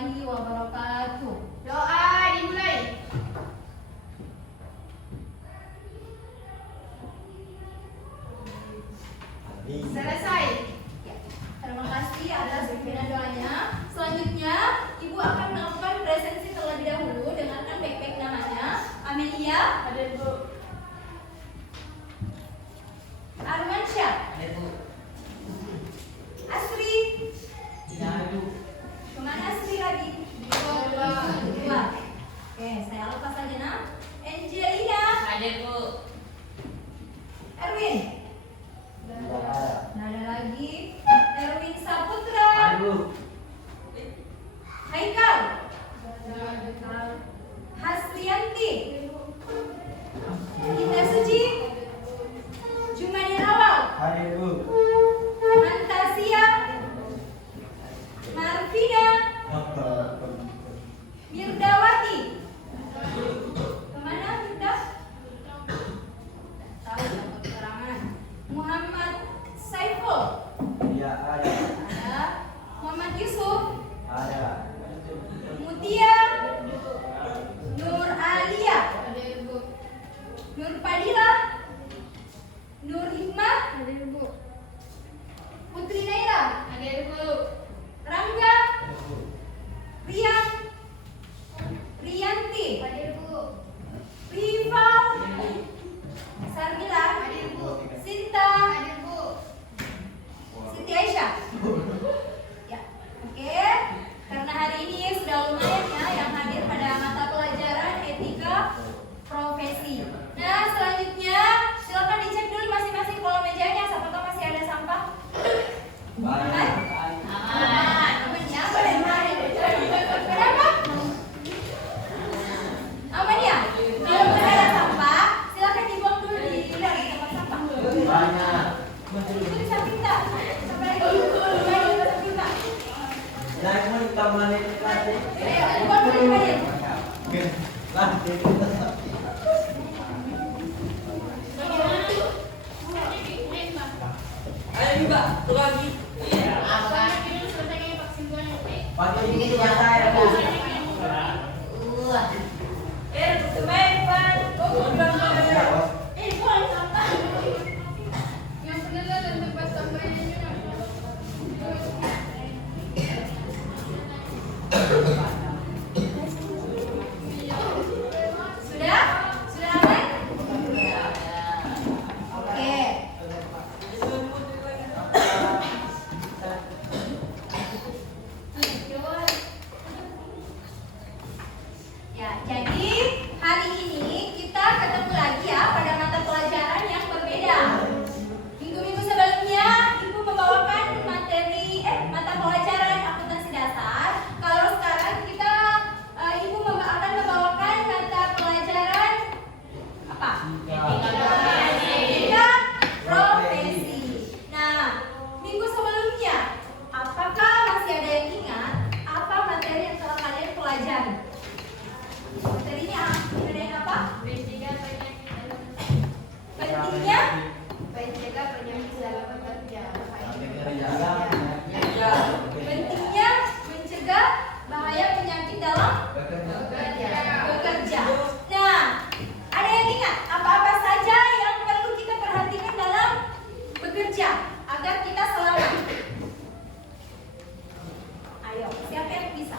warahmatullahi wabarakatuh. Doa dimulai. Selesai. Ya, terima kasih atas pimpinan doanya. Selanjutnya, Ibu akan melakukan presensi terlebih dahulu. Dengarkan baik-baik namanya. Amelia. Hadir, Bu. Armansyah. Hadir, Bu. Asri. Tidak, Bu. Kemana Asri lagi? Di luar. Oke, saya lepas saja nak. Angelina. Hadir, Bu. Erwin. Tidak ada. Nggak ada lagi. Erwin Saputra. Hadir, Bu. Haikal. Hasrianti. Indah Suci. Jumani Rawal. Hadir, Bu. Mantasia. Marvina. Mirdawati. Kemana Mirda? Tahu dapat keterangan. Muhammad Saiful. Tidak ada. Ada. Muhammad Yusuf. Ada. Mutia. Nur Alia. Nur Padilla. Nur Hikmah. Putri Naila. Rangga. Rian. Rianti. Riva. Sarmila. Sinta. Siti Aisyah. Ya, oke. Karena hari ini sudah lumayan ya yang hadir pada mata pelajaran etika profesi. Nah, selanjutnya silakan dicek dulu masing-masing kolom mejanya. Siapa tahu masih ada sampah. Aman? Aman ya, boleh main. Kenapa? Aman ya? Kalau misalnya ada sampah, silakan dibuang dulu di tempat sampah. Banyak. Itu bisa pindah. Sampai lagi. Main di tempat pindah. Naik mau ditambah nih nanti. Ayo, dibuang dulu main. Lanjut. Ayo juga, tuh lagi. Pakai ini juga saya, Bu. Semepan. Boleh sampah. Sudah? Sudah aman? Oke. Ya, jadi hari ini kita ketemu lagi ya pada mata pelajaran yang berbeda. Minggu-minggu sebelumnya Ibu membawakan mata pelajaran akuntansi dasar. Kalau sekarang kita Ibu akan membawakan mata pelajaran apa? Etika profesi. Nah, minggu sebelumnya apakah masih ada yang ingat apa materi yang telah kalian pelajari? Materinya mengenai apa? Pentingnya pentingnya mencegah bahaya penyakit dalam bekerja. Nah, ada yang ingat apa-apa saja yang perlu kita perhatikan dalam bekerja agar kita selamat? Ayo, siapa yang bisa?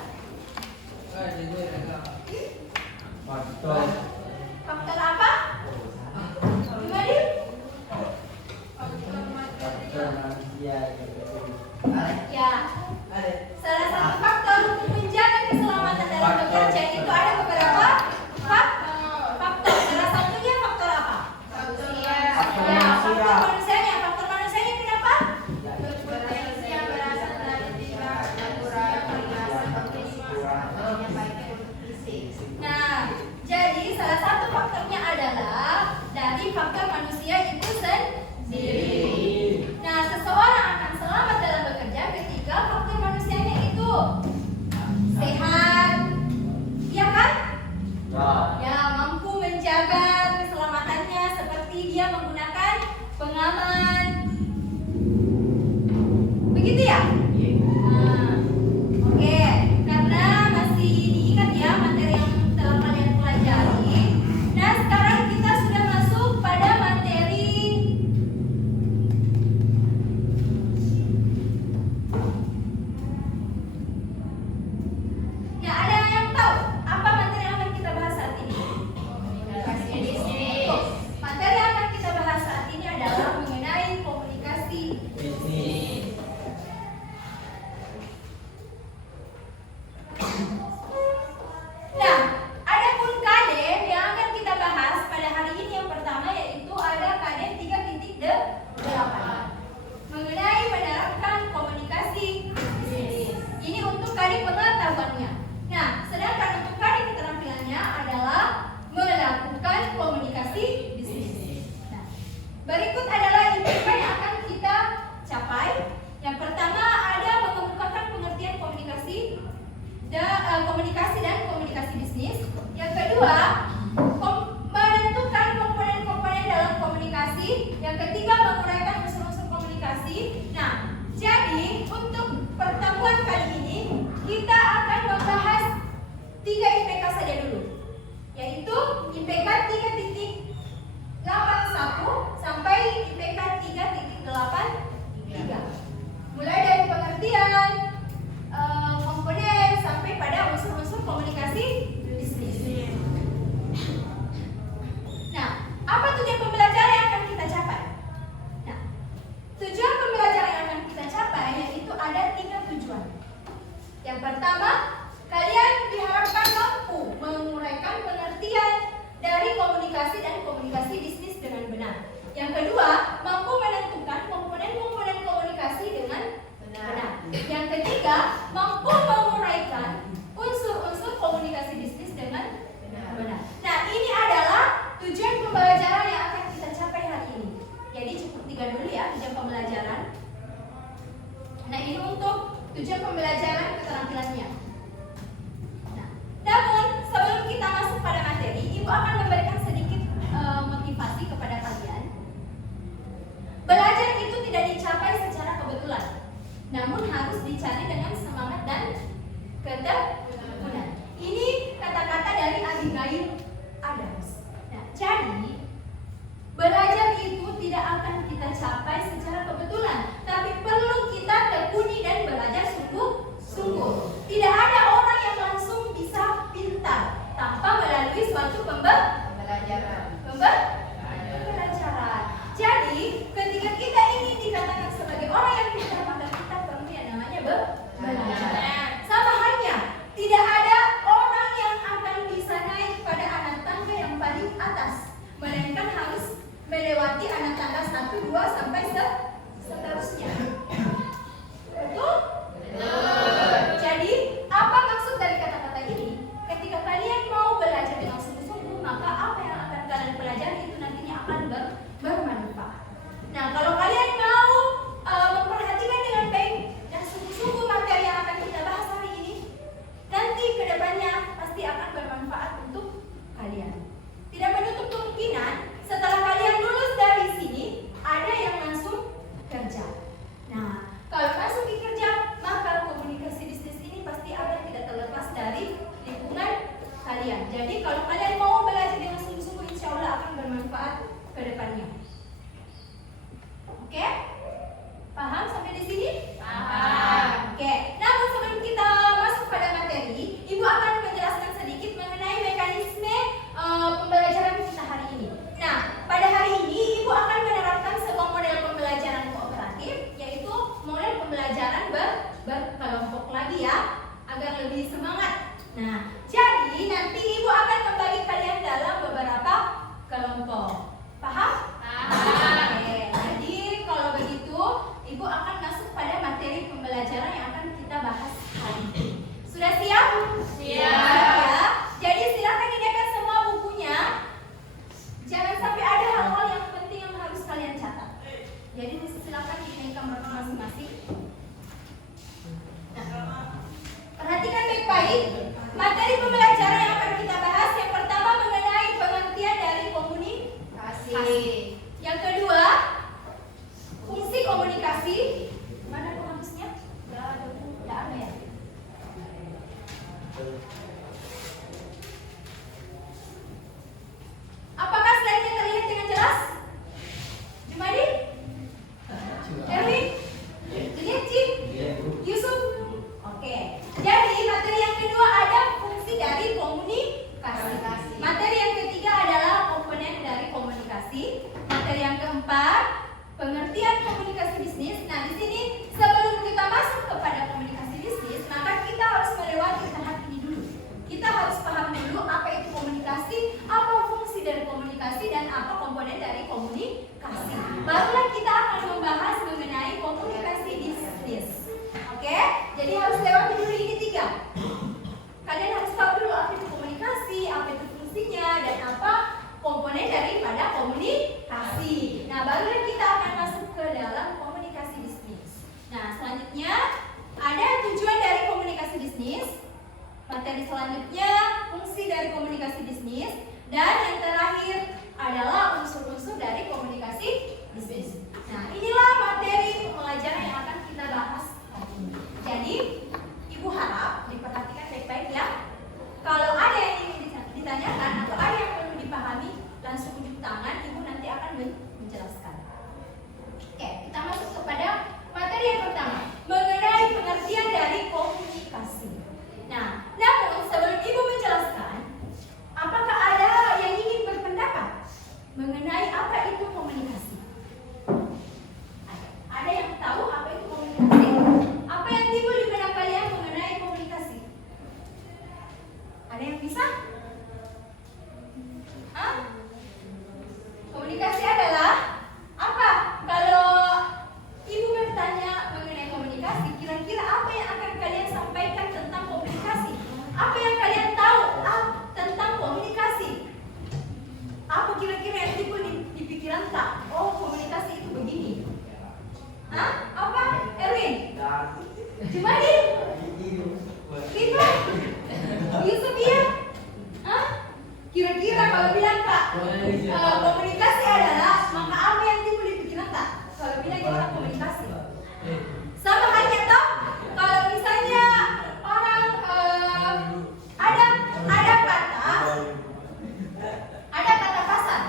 Faktor. Faktor apa? Gimana? Faktor manusia. Ya, salah satu faktor untuk menjaga keselamatan dalam bekerja itu ada beberapa faktor. Salah satunya faktor apa? Ya, faktor manusianya. Faktor manusianya kenapa? Nah, jadi salah komunikasi dan komunikasi bisnis. Yang kedua, menentukan komponen-komponen dalam komunikasi. Yang ketiga, menguraikan unsur-unsur komunikasi. Nah, jadi untuk pertemuan kali ini kita akan membahas 3 IPK saja dulu, yaitu IPK 3.81 sampai IPK 3.83. Mulai dari pengertian komponen sampai pada unsur-unsur komunikasi bisnis. Nah, apa tujuan pembelajaran yang akan kita capai? Nah, tujuan pembelajaran yang akan kita capai yaitu ada 3 tujuan. Yang pertama, kalian diharapkan mampu menguraikan pengertian dari komunikasi dan komunikasi bisnis dengan benar. Yang kedua, mampu menentukan komponen-komponen komunikasi dengan benar. Yang ketiga, mampu menguraikan unsur-unsur komunikasi bisnis dengan benar. Nah, ini adalah tujuan pembelajaran yang akan kita capai hari ini. Jadi cukup 3 dulu ya tujuan pembelajaran. Nah, ini untuk tujuan pembelajaran keterampilannya. Nah, namun sebelum kita masuk pada materi, Ibu akan memberikan sedikit motivasi kepada kalian. Belajar itu tidak dicapai secara kebetulan, namun harus dicari dengan semangat dan ketekunan. Ini kata-kata dari Abigail Adams. Nah, jadi belajar itu tidak akan kita capai secara kebetulan, tapi perlu kita tekuni dan belajar sungguh-sungguh. Tidak ada orang yang langsung bisa pintar tanpa melalui suatu pembelajaran. Jadi, ketika kita ingin dikatakan sebagai orang yang pintar, maka kita perlu yang namanya belajar. Sama halnya, tidak ada orang yang akan bisa naik pada anak tangga yang paling atas, melainkan harus melewati anak tangga 1, 2 sampai seterusnya. Betul? Jadi, apa maksud dari kata-kata ini? Ketika kalian mau belajar dengan sungguh-sungguh, maka apa yang akan kalian pelajari itu nantinya akan bermanfaat. Nah, kalau kalian mau memperhatikan dengan baik dan sungguh-sungguh materi yang akan kita bahas hari ini, nanti kedepannya pasti akan bermanfaat untuk kalian. Tidak menutup kemungkinan setelah kalian lulus dari sini, ada yang langsung kerja. Nah, kalau langsung kerja, maka komunikasi bisnis ini pasti akan tidak terlepas dari lingkungan kalian. Jadi kalau kalian mau belajar dengan sungguh-sungguh, insya Allah akan bermanfaat ke depannya. Oke? Paham sampai di sini? Paham. Oke. Namun sebelum kita masuk pada materi, Ibu akan menjelaskan sedikit mengenai mekanisme pembelajaran kita hari ini. Nah, pada hari ini Ibu akan menerapkan sebuah model pembelajaran kooperatif, yaitu model pembelajaran berkelompok lagi ya, agar lebih semangat. Nah, jadi nanti Ibu akan membagi kalian dalam beberapa kelompok. Paham? Paham. Oke. Jadi kalau begitu, Ibu akan masuk pada materi pembelajaran yang akan kita bahas hari ini. Sudah siap? Siap. Ya. Jadi silakan dilihat semua bukunya. Jangan sampai ada hal-hal yang penting yang harus kalian catat. Jadi silakan dipegang masing-masing. Nah, perhatikan baik-baik. Materi pembelajaran yang akan kita bahas yang pertama mengenai pengertian dari komunikasi. Yang kedua, fungsi komunikasi. Mana penghapusnya? Tidak ada ya. Apakah slide-nya terlihat dengan jelas? Jumadi? Erwin? Terlihat, Cik? Yusuf? Oke. Jadi materi yang kedua ada fungsi dari komunikasi. Materi yang ketiga adalah komponen dari komunikasi. Materi yang keempat, pengertian komunikasi bisnis. Nah, di sini sebelum kita masuk kepada komunikasi bisnis, maka kita harus melewati tahap ini dulu. Kita harus paham dulu apa itu komunikasi, apa fungsi dari komunikasi, dan apa komponen dari komunikasi. Barulah kita akan membahas mengenai komunikasi bisnis. Oke? Jadi harus lewati dulu ini 3. Kalian harus tahu dulu apa itu komunikasi, apa itu fungsinya, dan apa komponen daripada komunikasi. Nah, barulah kita akan masuk ke dalam komunikasi bisnis. Nah, selanjutnya ada tujuan dari komunikasi bisnis. Materi selanjutnya fungsi dari komunikasi bisnis, dan yang terakhir adalah unsur-unsur dari komunikasi bisnis. Nah, inilah materi pelajaran yang akan kita bahas hari ini. Jadi, Ibu harap diperhatikan baik-baik ya. Kalau ada yang ingin ditanyakan atau ada yang perlu dipahami, langsung unjuk tangan, Ibu nanti akan menjelaskan. Oke, kita masuk kepada materi yang pertama, mengenai pengertian dari komunikasi. Nah, namun sebelum Ibu menjelaskan, apakah ada yang ingin berpendapat mengenai apa itu komunikasi? Ada yang tahu apa itu komunikasi? Apa yang timbul di benak kalian mengenai komunikasi? Ada yang bisa? Hah? Komunikasi adalah apa? Kalau Ibu bertanya mengenai komunikasi, kira-kira apa yang akan kalian sampaikan tentang komunikasi? Apa yang kalian tahu tentang komunikasi? Apa kira-kira yang timbul di pikiran tak? Oh, komunikasi itu begini. Hah? Apa? Erwin? Jumadi? Rifa? Yusuf ya? Hah? Kira-kira kalau bilang Kak, komunikasi adalah, maka apa yang timbul di pikiran tak? Kalau bilang kita komunikasi, sama halnya toh. Kalau misalnya orang ada kata pasar,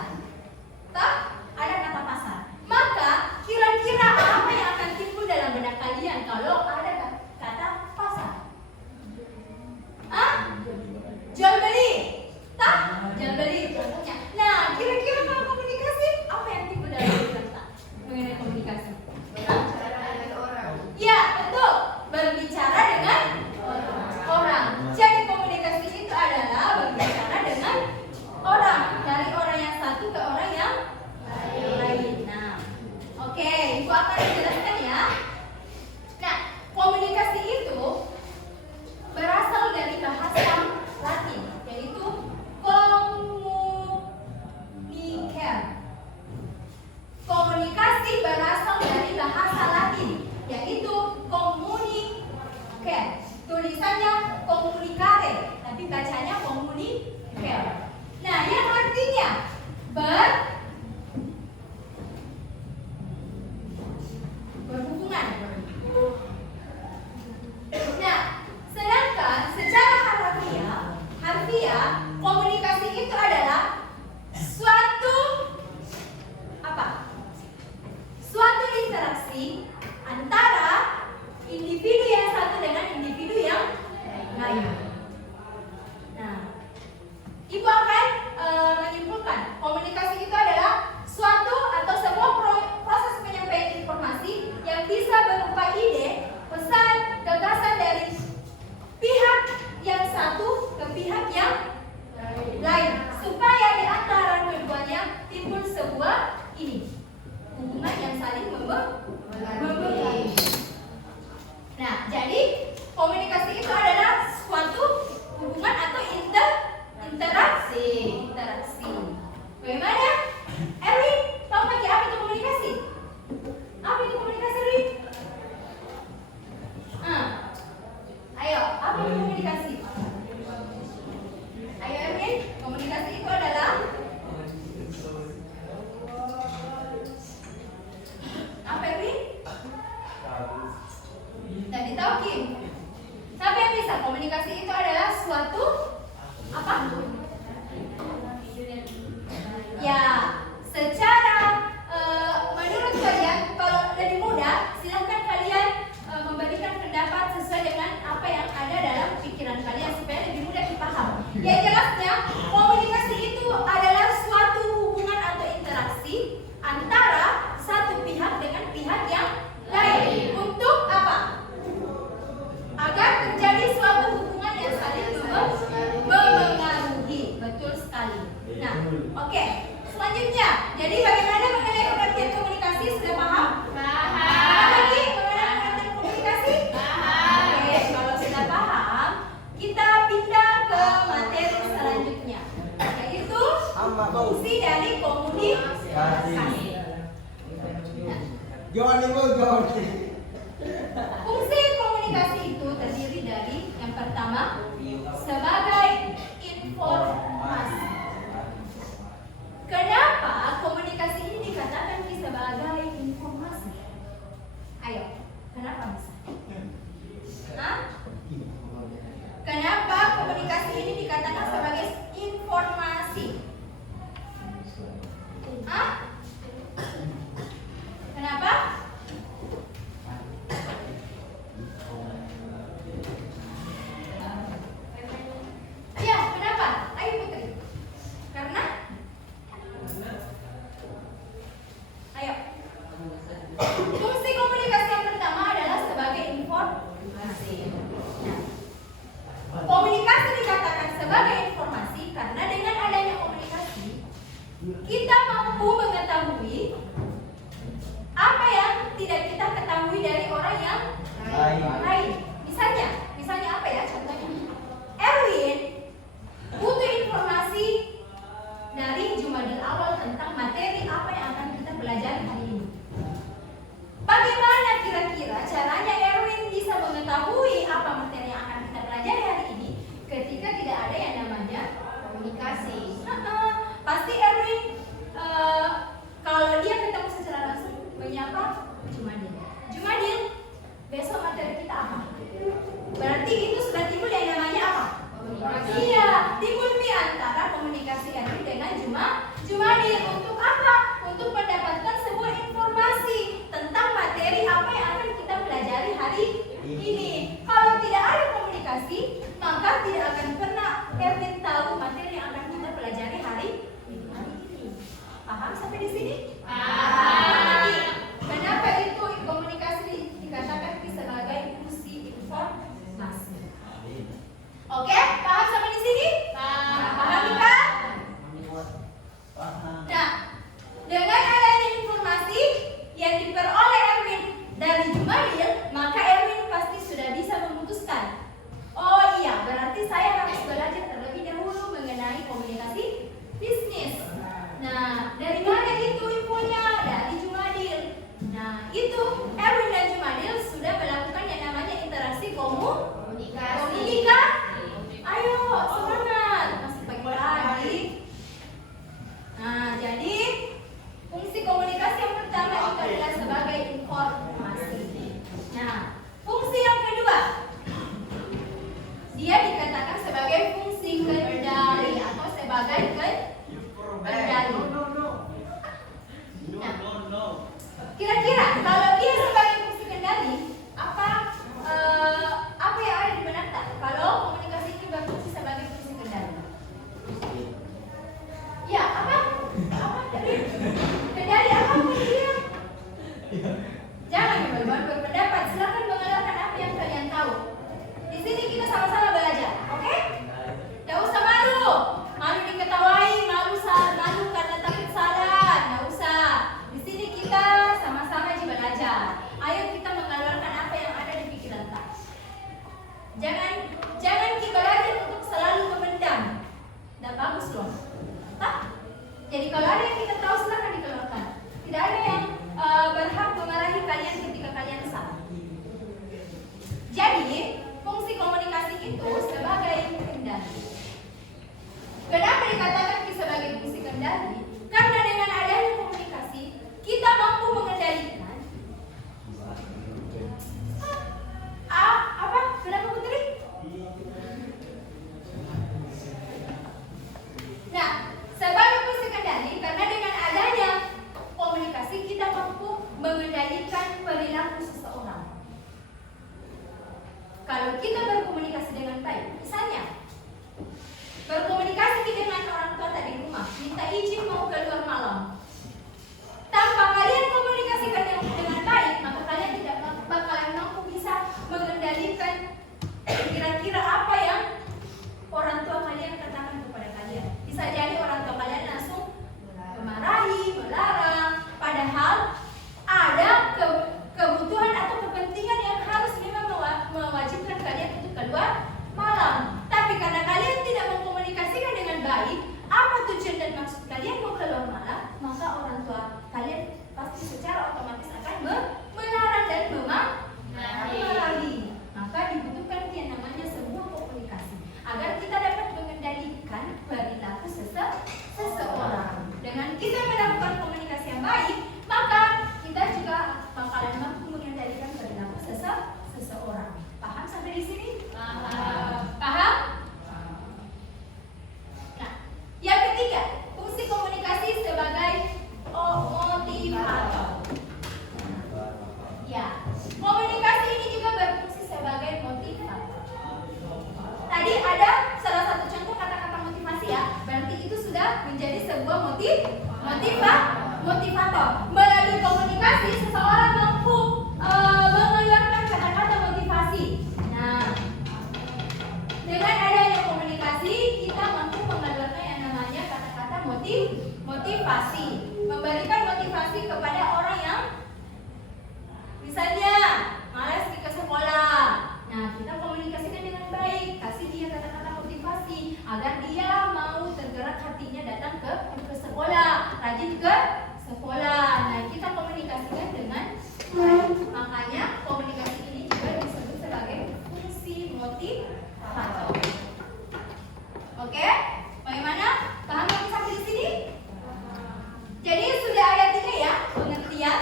toh ada kata pasar. Maka kira-kira apa yang akan timbul dalam benak kalian kalau ada kata pasar? Hah? Jual beli, toh? Jual beli contohnya. Nah, kira-kira kalau komunikasi apa yang timbul dalam pikiran tak mengenai komunikasi? Ya, betul. Berbicara dengan orang. Jadi komunikasi itu adalah berbicara dengan orang, dari orang yang satu ke orang yang lain. Nah, oke, Ibu akan menjelaskan ya. Nah, komunikasi itu berasal dari bahasa Latin, yaitu communicare. Komunikasi berasal dari bahasa Latin, yaitu communicare. Tulisannya comunicare, tapi bacanya communicare. Nah, yang artinya berhubungan. Nah, sedangkan secara harfiah komunikasi itu adalah suatu interaksi antara individu yang satu dengan individu yang lain. Nah, Ibu akan menyimpulkan komunikasi itu adalah suatu atau semua proses penyampaian informasi yang bisa berupa ide, pesan, gagasan dari pihak yang satu ke pihak yang lain, supaya di antara keduanya timbul sebuah hubungan yang saling mempengaruhi. Nah, jadi komunikasi itu adalah suatu hubungan atau interaksi. Bagaimana? Erwin, tahu lagi apa itu komunikasi? Apa itu komunikasi, Erwin? Ayo, apa itu komunikasi? Ayo Erwin, komunikasi itu adalah apa, Erwin? Tadi tahu Kim. Siapa yang bisa? Komunikasi itu adalah suatu apa? Ya, secara menurut kalian, kalau lebih mudah, silahkan kalian memberikan pendapat sesuai dengan apa yang ada dalam pikiran kalian supaya lebih mudah dipaham. Ya, jelasnya komunikasi itu adalah suatu hubungan atau interaksi antara satu pihak dengan pihak yang lain. Untuk apa? Agar terjadi suatu hubungan yang saling mempengaruhi. Betul sekali. Nah, oke. Selanjutnya, jadi bagaimana mengenai pengertian komunikasi? Sudah paham? Paham. Apa lagi mengenai pengertian komunikasi? Paham. Oke, kalau sudah paham, kita pindah ke materi selanjutnya, yaitu fungsi dari komunikasi. Fungsi komunikasi itu terdiri dari yang pertama sebagai informasi. Kenapa komunikasi ini dikatakan sebagai informasi? Ayo, kenapa bisa? Hah? Kenapa komunikasi ini dikatakan sebagai informasi? Hah? Kenapa? Ya, kenapa? Ayo Putri. Karena? Ayo. Fungsi komunikasi yang pertama adalah sebagai informasi. Nah, komunikasi dikatakan sebagai informasi karena dengan adanya komunikasi kita mampu mengetahui apa yang tidak kita ketahui dari orang yang lain. Misalnya apa ya contohnya? Erwin butuh informasi dari Jumadil awal tentang materi apa yang akan kita pelajari hari ini. Bagaimana kira-kira caranya Erwin bisa mengetahui apa materi yang akan kita pelajari hari ini ketika tidak ada yang namanya komunikasi? Pasti Erwin kalau dia ketemu secara langsung menyapa Jumadil, besok materi kita apa? Berarti itu sudah timbul yang namanya apa? Komunikasi. Iya, timbul di antara komunikasi Erwin dengan Jumadil. Untuk apa? Untuk mendapatkan sebuah informasi tentang materi apa yang akan kita pelajari hari ini. Kalau tidak ada komunikasi, maka tidak akan pernah Erwin tahu materi yang akan kita pelajari hari ini. Paham sampai di sini? Paham. Kenapa itu komunikasi dikatakan sebagai fungsi informasi? Oke, paham sampai di sini? Paham kan? Nah, dengan adanya informasi yang diperoleh Erwin dari Jumadil, maka Erwin pasti sudah bisa memutuskan. Oh iya, berarti saya harus belajar terlebih dahulu mengenai komunikasi bisnis. Nah, dari mana itu infonya? Dari Jumadil. Nah, itu Erwin dan Jumadil sudah melakukan yang namanya interaksi komunikasi. menjadi sebuah motivator. Melalui komunikasi seseorang mampu mengeluarkan kata-kata motivasi. Nah, dengan adanya komunikasi kita mampu mengeluarkan yang namanya kata-kata motivasi, memberikan motivasi kepada orang yang misalnya malas pergi ke sekolah. Nah, kita komunikasikan dengan baik, kasih dia kata-kata motivasi agar dia mau tergerak hatinya datang ke sekolah, rajin ke sekolah. Nah, kita komunikasikan dengan baik. Makanya komunikasi ini juga disebut sebagai fungsi motivator. Oke? Bagaimana? Paham yang sampai di sini? Jadi sudah ada 3 ya, pengertian.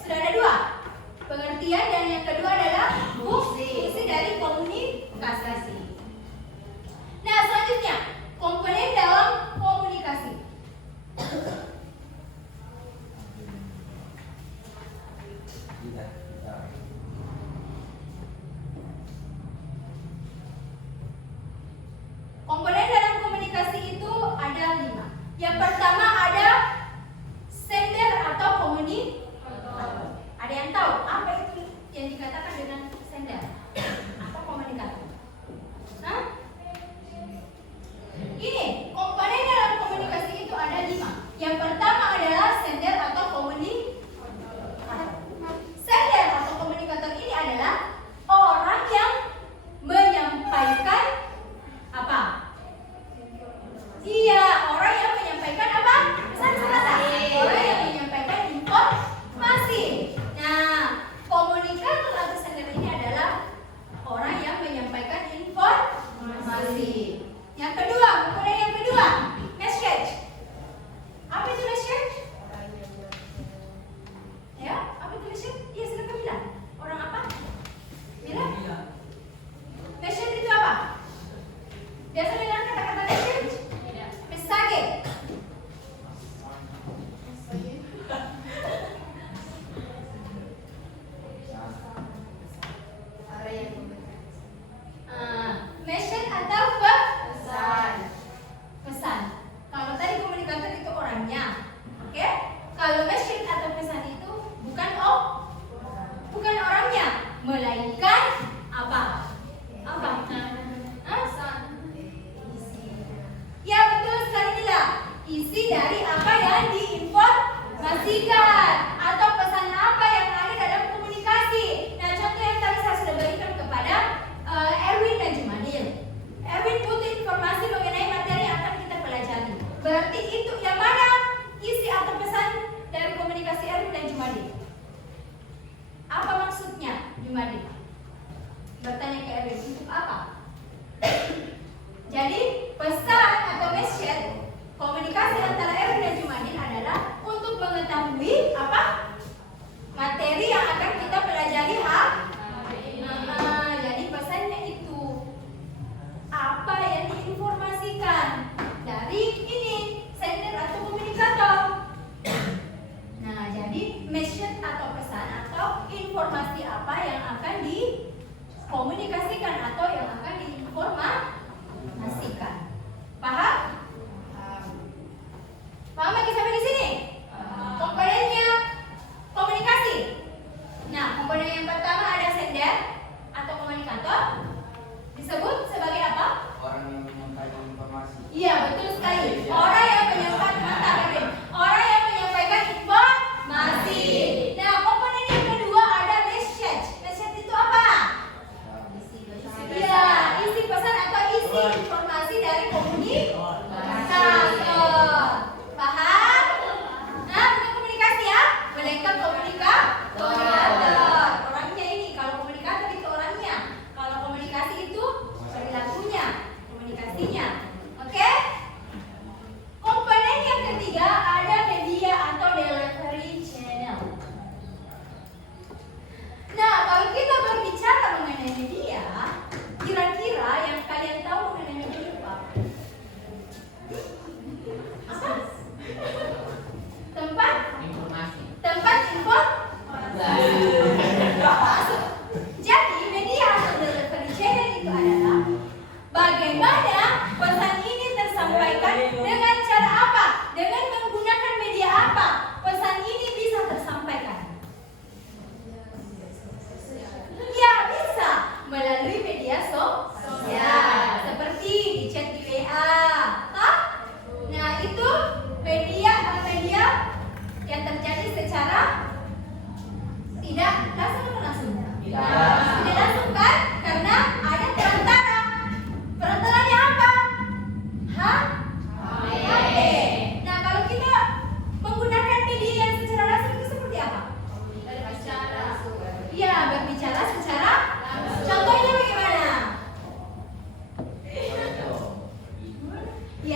Sudah ada 2. Pengertian dan yang kedua adalah fungsi dari komunikasi. Nah, selanjutnya komponen dalam komunikasi. Komponen dalam komunikasi itu ada 5. Yang pertama ada sender atau komunikator. Ada yang tahu apa itu yang dikatakan dengan sender atau komunikator? Hah? Ini komponen dalam komunikasi itu ada 5. Yang pertama adalah sender atau komunikator. Sender atau komunikator ini adalah orang yang menyampaikan apa? Iya, orang yang menyampaikan apa? Pesan-pesan. Orang yang menyampaikan informasi. Nah, komunikator atau sender ini adalah orang yang menyampaikan informasi. Yang kedua, komponen yang kedua, message. Apa itu message? Ya, apa itu message? Iya, silakan bilang. Orang apa? Bilang. Message itu apa? Biasa dengar kata-kata message? Message. Message atau pesan. Kalau tadi komunikator itu orangnya, oke? Kalau message atau pesan itu bukan orangnya, melainkan apa? Apa? Ya, betul sekali Nila. Isi dari apa yang diinformasikan atau pesan apa yang ada dalam komunikasi. Nah, contoh yang tadi saya sudah berikan kepada Erwin dan Jumadil. Erwin butuh informasi mengenai materi yang akan kita pelajari. Berarti itu yang mana isi atau pesan dari komunikasi Erwin dan Jumadil? Apa maksudnya Jumadil? Bertanya ke Erwin, untuk apa? Jadi pesan atau message komunikasi antara Erwin dan Jumadil adalah untuk mengetahui apa? Materi yang akan kita pelajari jadi pesannya itu apa yang diinformasikan dari ini. Saya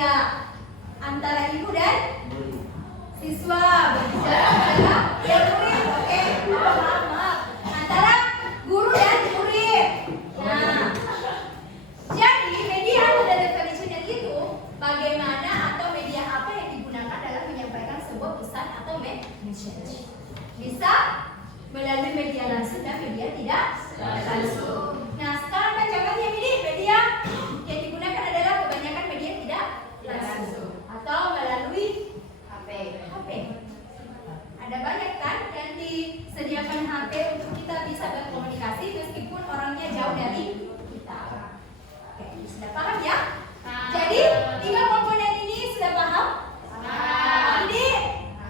media antara ibu dan siswa. Berbicara adalah yang murid. Oke, maaf. Antara guru dan murid. Nah, jadi media pada definisinya itu bagaimana atau media apa yang digunakan dalam menyampaikan sebuah pesan atau message. Bisa melalui media langsung dan media tidak langsung. Nah, sekarang kan contohnya ini media yang digunakan adalah kebanyakan media tidak langsung atau melalui HP. Ada banyak kan yang disediakan HP untuk kita bisa berkomunikasi meskipun orangnya jauh dari kita. Oke, sudah paham ya? Jadi 3 komponen ini sudah paham? Ini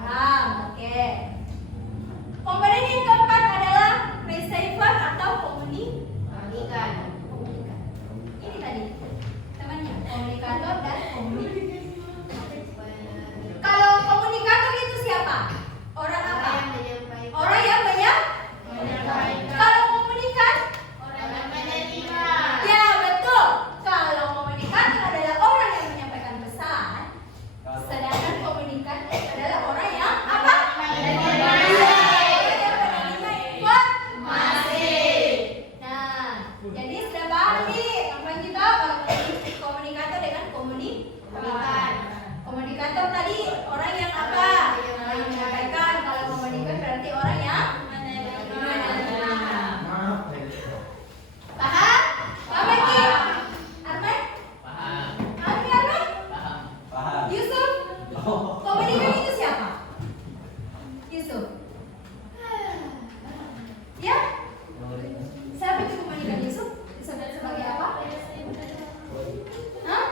paham. Oke. Komponen yang keempat adalah receiver atau komunikan. Ini tadi temannya komunikator dan Kalau komunikator itu siapa? Orang apa? Orang yang menyampaikan. Kalau komunikan? Orang yang menerima. Ya betul. Kalau komunikator adalah orang yang menyampaikan pesan, sedangkan komunikan adalah orang yang apa? Jadi sudah paham nih teman kita komunikator dengan komunikan. Komunikator tadi orang yang apa? Orang yang menyampaikan. Kalau komunikan berarti orang yang menerima. Paham? Paham lagi? Arman? Paham. Arman? Paham. Yusuf? Komunikan itu siapa? Yusuf? Ya? Siapa itu komunikan Yusuf? Disebut sebagai apa? Hah?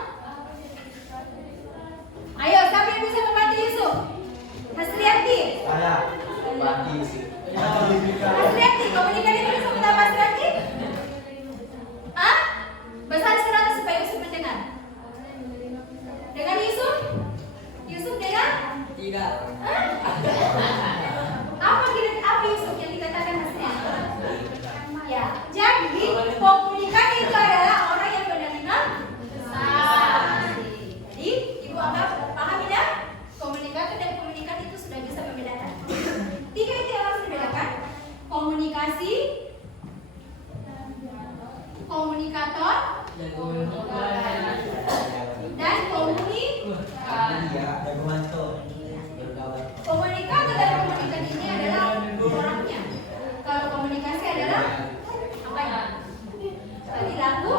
Ayo, siapa yang bisa membantu Yusuf? Hasriati. Saya. Bagi. Hasriati, komunikan itu disebut apa Hasriati? Hah? Besar surat supaya Yusuf mendengar. Dengan Yusuf? Yusuf dengan? Tidak. Hah? Apa Yusuf yang dikatakan Hasriati? Ya, jadi komunikan itu adalah orang yang menerima pesan. Jadi ibu anggap paham ya? Komunikator dan komunikan itu sudah bisa membedakan. 3 itu yang harus dibedakan: komunikasi, komunikator, dan komunikator dan komunikan ini adalah orangnya. Kalau komunikasi adalah apa ya? Perilaku.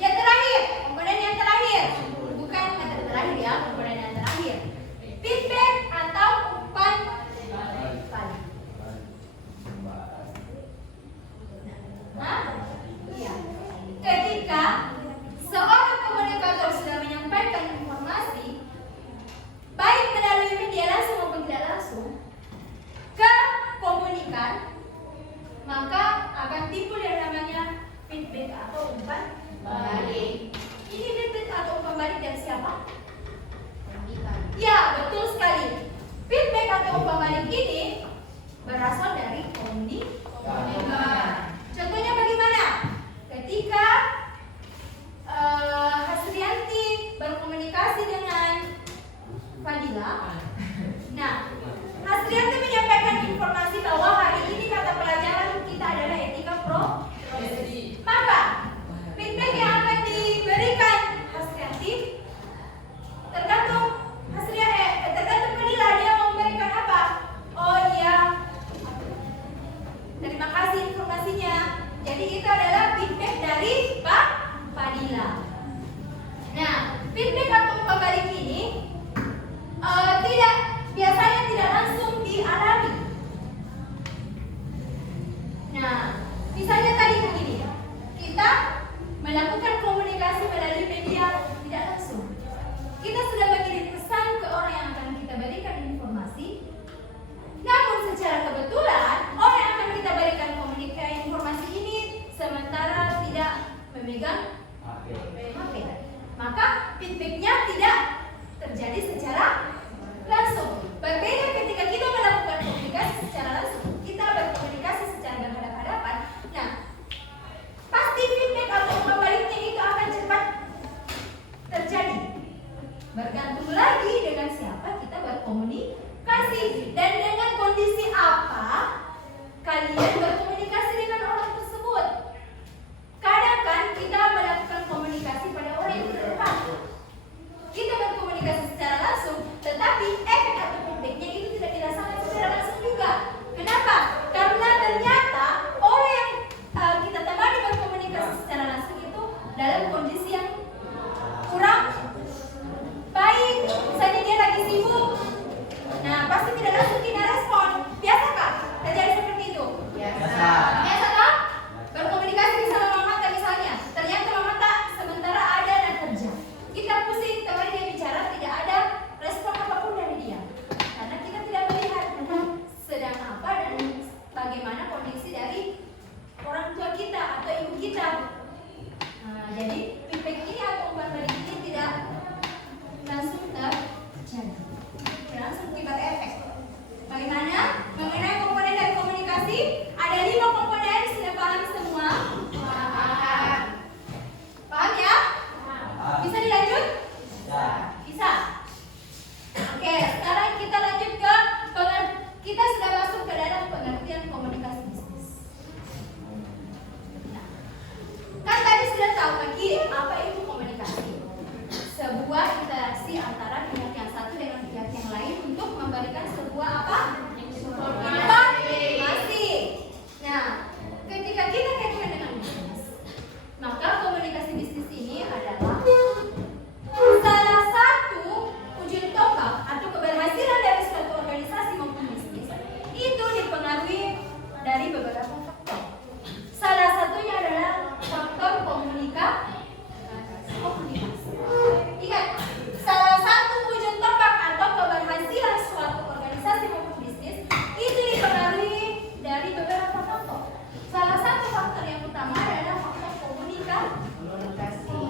Yang terakhir, komponen yang terakhir, bukan yang terakhir ya, komponen yang terakhir, feedback atau umpan balik. Hah? Iya. Ketika seorang komunikator sudah menyampaikan informasi, baik melalui media langsung maupun tidak langsung, ke komunikan, maka akan timbul yang namanya feedback atau umpan balik. Ini feedback atau umpan balik dari siapa? Ya, betul sekali. Feedback atau umpan balik ini berasal dari komunikan. Contohnya bagaimana? Ketika Hasrianti berkomunikasi dengan Fadila, nah Hasrianti menyampaikan informasi bahwa hari ini kata pelajaran kita adalah etika profesi. Maka feedback yang akan diberikan Hasrianti tergantung Fadila, dia mau memberikan apa? Oh iya, terima kasih informasinya. Jadi itu adalah feedback dari Pak Fadila. Nah, feedback atau umpan balik ini biasanya tidak langsung dialami. Nah, misalnya tadi begini, kita melakukan komunikasi melalui media tidak langsung. Kita sudah mengirim pesan ke orang yang akan kita berikan informasi. Namun secara kebetulan orang yang akan kita berikan informasi ini sementara tidak memegang HP. Maka feedbacknya tidak terjadi secara langsung. Berbeda ketika kita melakukan komunikasi secara langsung, kita berkomunikasi secara berhadapan-hadapan. Nah, pasti feedback atau umpan baliknya itu akan cepat kondisi yang kurang baik, misalnya dia lagi sibuk. Nah, pasti tidak langsung kita respon. Biasakah terjadi seperti itu? Biasa. Biasa kah? Berkomunikasi sama mama tak misalnya. Ternyata mama tak sementara ada dan kerja. Kita pusing, teman dia bicara tidak ada respon apapun dari dia. Karena kita tidak melihat sedang apa dan bagaimana kondisi dari orang tua kita atau ibu kita. Nah, jadi feedback ini atau umpan balik ini tidak langsung terjadi, langsung akibat efek. Bagaimana? Mengenai komponen dari komunikasi, ada 5 komponen. Sudah paham semua? Paham ya? Bisa dilanjut? Bisa. Oke, sekarang kita lanjut ke kita sudah masuk ke dalam pengertian komunikasi bisnis. Nah, kan tadi sudah tahu lagi apa itu komunikasi. Sebuah interaksi antara pihak yang satu dengan pihak yang lain untuk memberikan sebuah apa? Informasi. Nah, ketika kita kaitkan dengan bisnis, maka komunikasi bisnis ini adalah salah satu ujung tombak atau keberhasilan dari suatu organisasi maupun bisnis. Itu dipengaruhi dari beberapa faktor. Salah satunya adalah faktor komunikasi. Ingat, salah satu ujung tombak atau keberhasilan suatu organisasi maupun bisnis itu dipengaruhi dari beberapa faktor. Salah satu faktor yang utama adalah faktor komunikasi.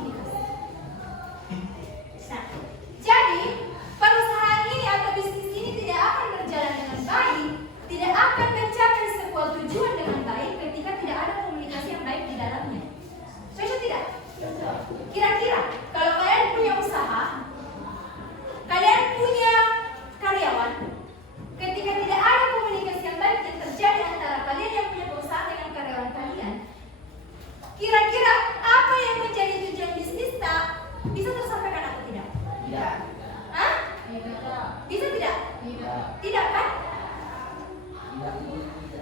Nah, jadi perusahaan ini atau bisnis ini tidak akan berjalan dengan baik, tidak akan mencapai sebuah tujuan dengan baik ketika tidak ada komunikasi yang baik di dalamnya. Setuju tidak? Kira-kira kalau kalian punya usaha, kalian punya karyawan, ketika tidak ada komunikasi yang baik yang terjadi antara kalian yang punya usaha dengan karyawan kalian, kira-kira apa yang menjadi tujuan bisnis tak bisa tersampaikan atau tidak? Tidak. Hah? Bisa tidak? Tidak kan?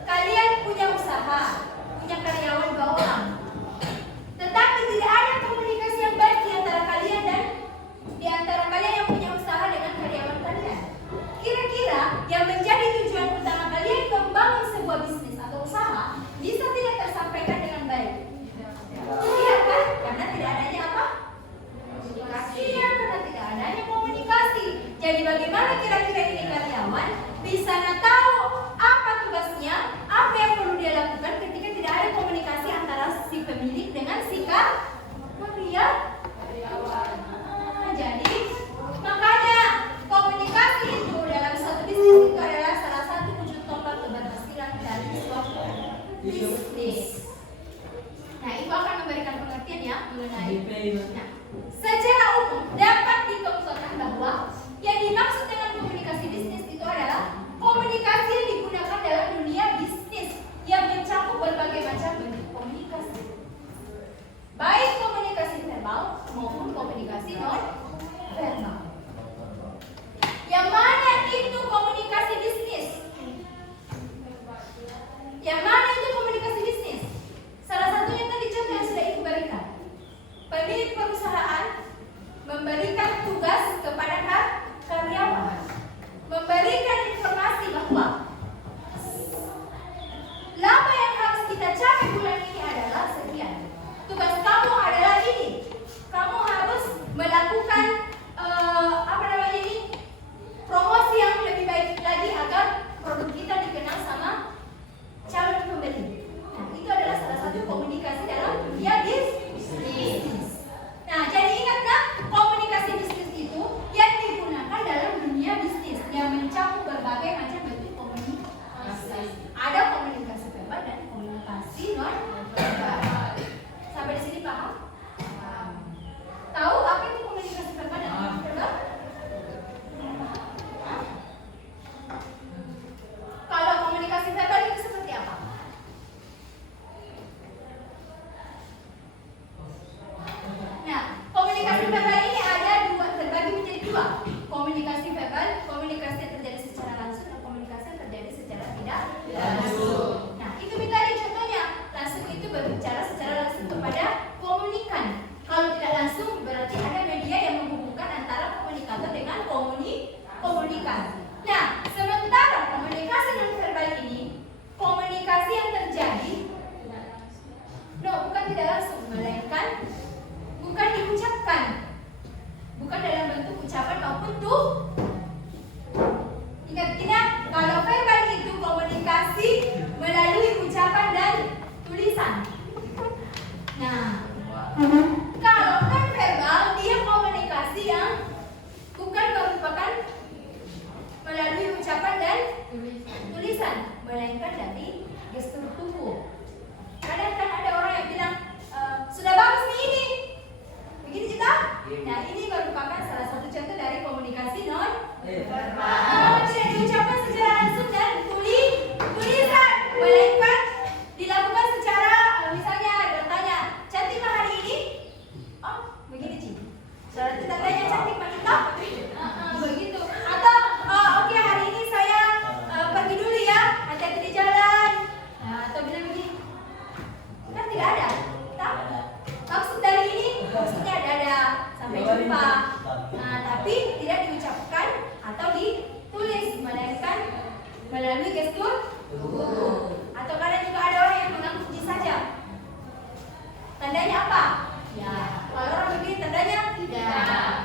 Kalian punya usaha, punya karyawan 2 orang, tetapi tidak ada komunikasi yang baik di antara kalian dan di antara kalian yang punya usaha dengan karyawan kalian. Kira-kira yang menjadi tujuan utama kalian membangun sebuah bisnis atau usaha bisa tidak tersampaikan dengan baik? Tidak kan? Karena tidak adanya apa? Iya, karena tidak adanya komunikasi. Jadi bagaimana kira-kira ini karyawan bisa tahu apa tugasnya, apa yang perlu dia lakukan ketika tidak ada komunikasi antara si pemilik dengan si karyawan. Jadi makanya komunikasi itu dalam suatu bisnis itu adalah salah satu wujud tombak keberhasilan dari suatu bisnis. Nah, itu akan memberikan pengertian ya mengenai. Nah, secara umum dapat dikemukakan bahwa yang dimaksud dengan komunikasi bisnis itu adalah komunikasi yang digunakan dalam dunia bisnis yang mencakup berbagai macam bentuk komunikasi, baik komunikasi verbal maupun komunikasi non verbal. Yang mana itu komunikasi bisnis? Yang mana itu komunikasi bisnis? Salah satunya tadi contoh yang sudah Ibu berikan. Pemilik perusahaan memberikan tugas kepada karyawan, memberikan informasi bahwa laba yang harus kita capai bulan ini adalah sekian. Tugas kamu adalah ini. Kamu harus melakukan promosi yang lebih baik lagi agar produk kita dikenal sama calon pembeli. Nah, itu adalah salah satu komunikasi dalam dunia bisnis. Nah, jadi ingatlah komunikasi bisnis itu yang digunakan dalam dunia bisnis yang mencakup berbagai tandanya cantik wanita. Begitu. Atau oke, hari ini saya pergi dulu ya, hati-hati di jalan. Nah, atau bilang begini, kan tidak ada. Tak? Maksud dari ini maksudnya ada sampai jumpa. Nah, tapi tidak diucapkan atau ditulis, melainkan melalui gestur tubuh. Atau kadang juga ada orang yang mengangguk puji saja. Tandanya apa? Ya. Kalau orang begini tandanya tidak.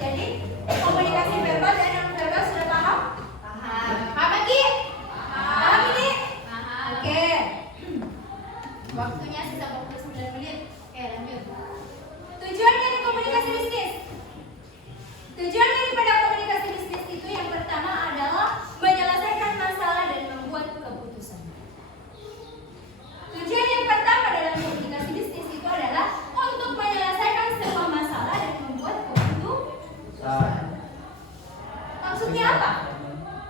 Jadi komunikasi verbal dan non verbal sudah paham? Paham. Paham lagi? Paham ini? Paham. Oke. Waktunya sisa 49 menit. Oke, lanjut. Tujuan dari komunikasi bisnis. Tujuan daripada komunikasi bisnis itu yang pertama adalah menyelesaikan masalah dan membuat keputusan. Tujuan yang pertama dalam komunikasi bisnis itu adalah untuk menyelesaikan semua masalah dan membuat keputusan. Maksudnya apa?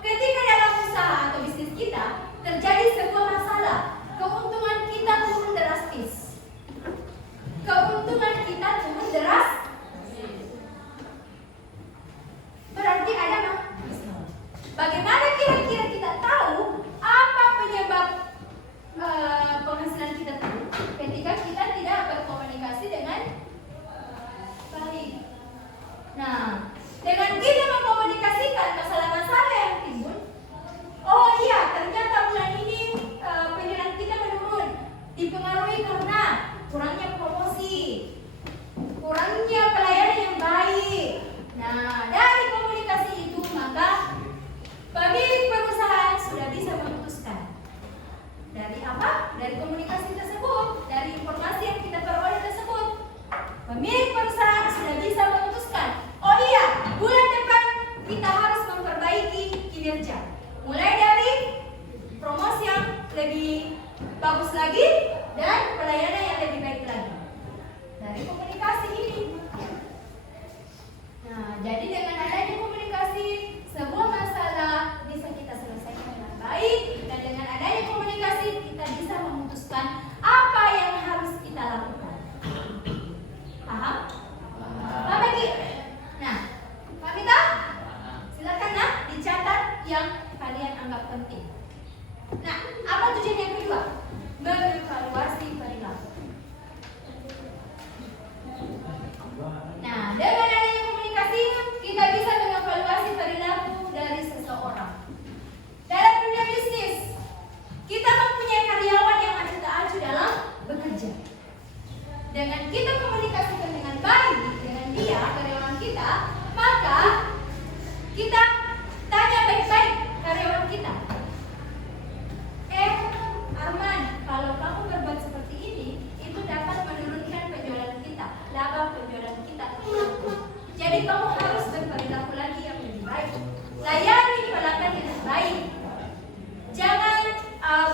Ketika dalam usaha atau bisnis kita terjadi sebuah masalah, keuntungan kita turun drastis. Keuntungan kita turun drastis. Berarti ada masalah. Bagaimana kira-kira kita tahu apa penyebab penghasilan kita turun ketika kita tidak berkomunikasi dengan baik? Nah, dengan kita mengkomunikasikan masalah-masalah yang timbul, oh iya, ternyata bulan ini penjualan kita menurun, dipengaruhi karena kurangnya promosi, kurangnya pelayanan yang baik. Nah, dari komunikasi itu maka pemilik perusahaan sudah bisa memutuskan. Dari apa? Dari komunikasi tersebut, dari informasi yang kita peroleh tersebut, pemilik perusahaan sudah bisa memutuskan, oh iya, bulan depan kita harus memperbaiki kinerja. Mulai dari promosi yang lebih bagus lagi dan pelayanan yang lebih baik lagi. Dari komunikasi ini. Nah, jadi dengan adanya komunikasi, sebuah masalah bisa kita selesaikan dengan baik, dan dengan adanya komunikasi kita bisa memutuskan apa yang harus kita lakukan. Paham? Paham lagi? Nah, Pak Mita, silakan nah dicatat yang kalian anggap penting. Nah, apa tujuan yang kedua? Mengevaluasi perilaku. Nah, dengan adanya komunikasi kita bisa mengevaluasi perilaku dari seseorang. Dalam dunia bisnis, kita mempunyai karyawan yang acuh tak acuh dalam bekerja. Dengan kita komunikasikan dengan baik dengan dia, karyawan kita, maka kita tanya baik-baik karyawan kita. Arman, kalau kamu berbuat seperti ini, itu dapat menurunkan penjualan kita, laba penjualan kita. Jadi kamu harus berperilaku lagi yang lebih baik. Layani pelanggan dengan baik. Jangan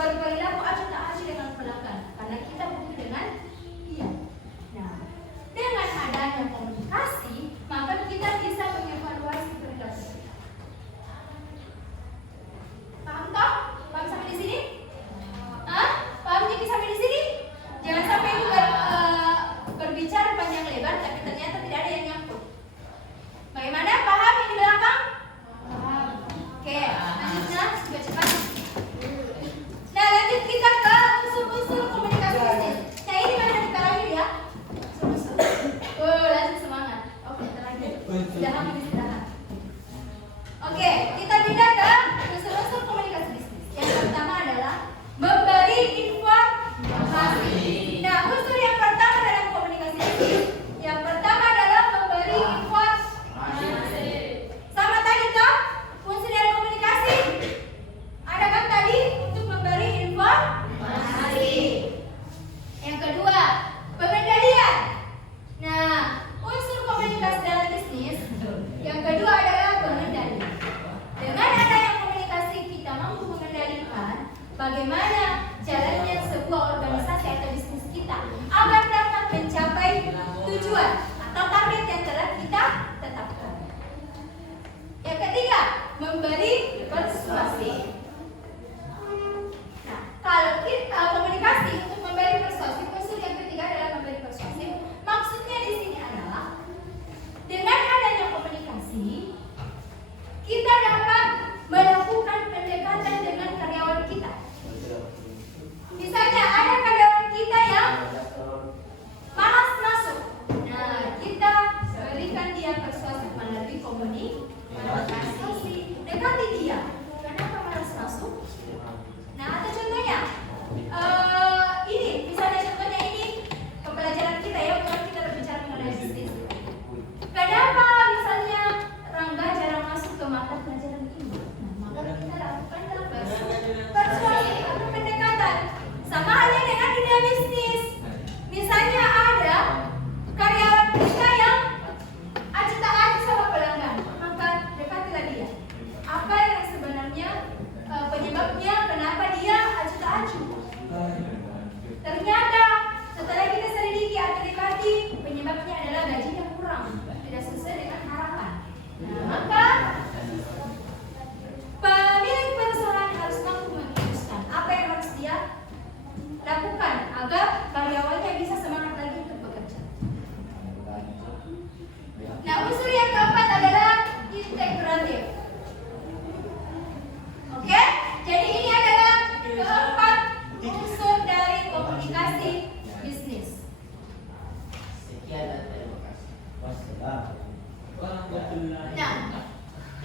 berperilaku acuh tak acuh dengan pelanggan, karena kita butuh dengan dia. Nah, dengan adanya komunikasi, maka kita bisa mengevaluasi perilaku kita. Paham toh? Paham sampai di sini? Paham jadi sampai di sini? Jangan sampai itu berbicara panjang lebar, tapi ternyata tidak ada yang nyangkut. Bagaimana? Paham yang di belakang? Paham. Oke, lanjutnya sudah cepat. Nah, lanjut kita ke unsur-unsur komunikasi bisnis. Nah, ini mana terakhir ya? Unsur-unsur. Langsung semangat. Oke, terakhir. Sudah habis istirahat. Oke, kita pindah ke unsur-unsur komunikasi bisnis. Yang pertama adalah memberi informasi. Nah, unsur yang pertama dalam komunikasi bisnis, yang pertama adalah memberi informasi. Sama tadi toh, unsur dari komunikasi. Ada kan tadi untuk memberi informasi. Yang kedua, pengendalian. Nah, unsur komunikasi dalam bisnis Nah,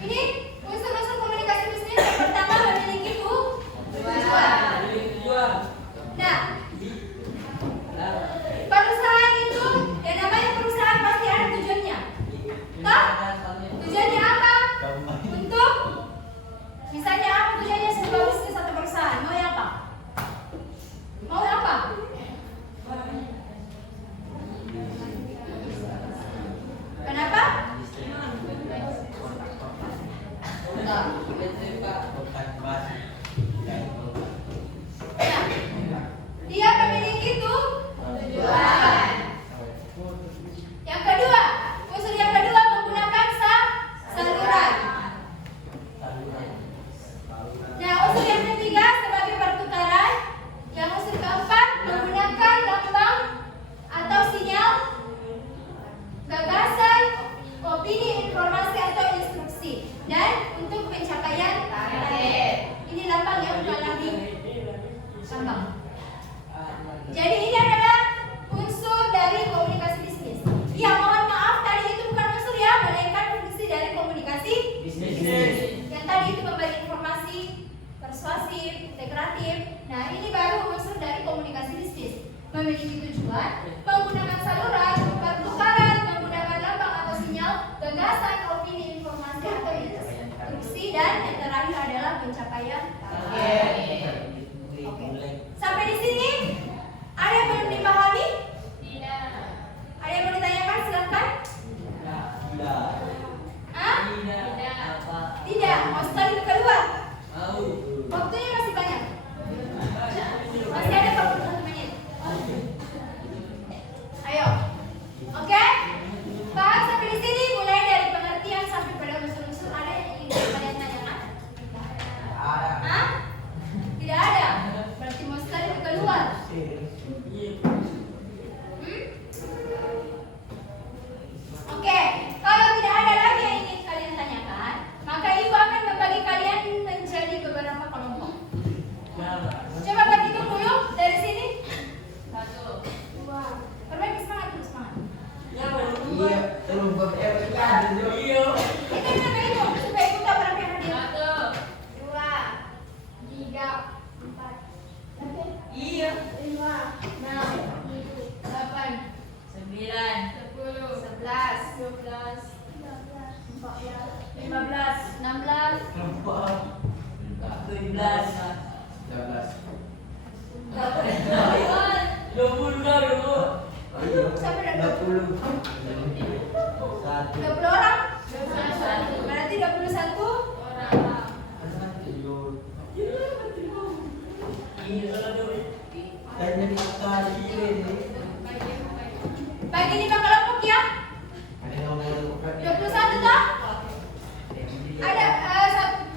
ini unsur-unsur komunikasi bisnis yang pertama memiliki tujuan. Nah, perusahaan itu, yang namanya perusahaan pasti ada tujuannya. Toh, tujuannya apa? Untuk, misalnya apa tujuannya sebuah bisnis atau perusahaan? Mau yang apa? Mau yang apa? Kenapa? Nah, dia memiliki tujuan. Yang kedua, unsur yang kedua menggunakan saluran. Nah, unsur yang ketiga sebagai pertukaran. Yang unsur keempat menggunakan lambang atau sinyal, gagasan, opini, informasi atau instruksi, dan untuk pencapaian target. Ini lambang yang kalah di lambang. Jadi ini adalah unsur dari komunikasi bisnis. Ya, mohon maaf tadi itu bukan unsur ya, melainkan fungsi dari komunikasi bisnis. Yang tadi itu membagi informasi, persuasif, integratif. Nah, ini baru unsur dari komunikasi bisnis. Memiliki tujuan, menggunakan saluran, pertukaran, menggunakan lambang atau sinyal, gagasan, opini, informasi atau instruksi, dan yang terakhir adalah pencapaian target. Oke. Sampai di sini ada yang belum dipahami? Tidak. Ada yang mau ditanyakan? Silakan. Hah? Tidak. Mau sekali keluar? Waktunya masih banyak. Masih ada 41 menit. Ayo. Oke? Paham sampai di sini? Mulai dari pengertian sampai pada unsur-unsur. Ada yang ingin kalian tanyakan? Hah? Tidak ada. Berarti mau sekali keluar. Oke, kalau tidak ada lagi yang ingin kalian tanyakan, maka ibu akan membagi kalian menjadi beberapa kelompok. Coba berhitung dulu dari sini. 1, 2. Perbaiki semangat dulu, semangat. Itu yang berhitung supaya ibu tahu berapa yang hadir. 1, 2, 3, 4. Oke. 5, 6, 7, 8, 9, 10, 11, 12, 15, 16, 20 orang. Berarti 21 orang. Bagi 5 kelompok ya. 21 toh? Ada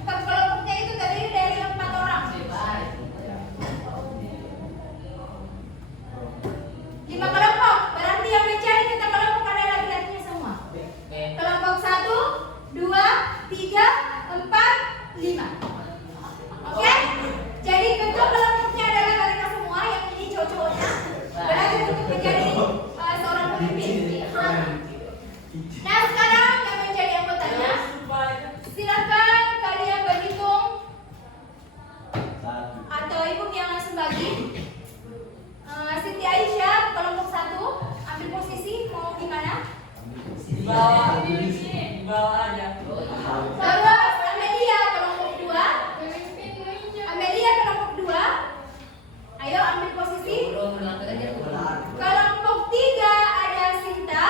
per kelompoknya itu terdiri dari 4 orang. 5 kelompok, berarti yang mencari kita kelompok ada laki-lakinya semua. Kelompok 1, 2, 3, 4, 5. Oke? Jadi ketua kelompoknya adalah mereka semua, yang ini cowok-cowoknya belajar untuk menjadi seorang pemimpin. Nah, sekarang yang menjadi anggotanya, silakan kalian berhitung atau ibu yang langsung bagi. Siti Aisyah kelompok 1 ambil posisi, mau di mana? Di bawah aja. Terus Amelia kelompok 2. Amelia kelompok 2. Ayo ambil posisi. Kelompok 3 ada Sinta.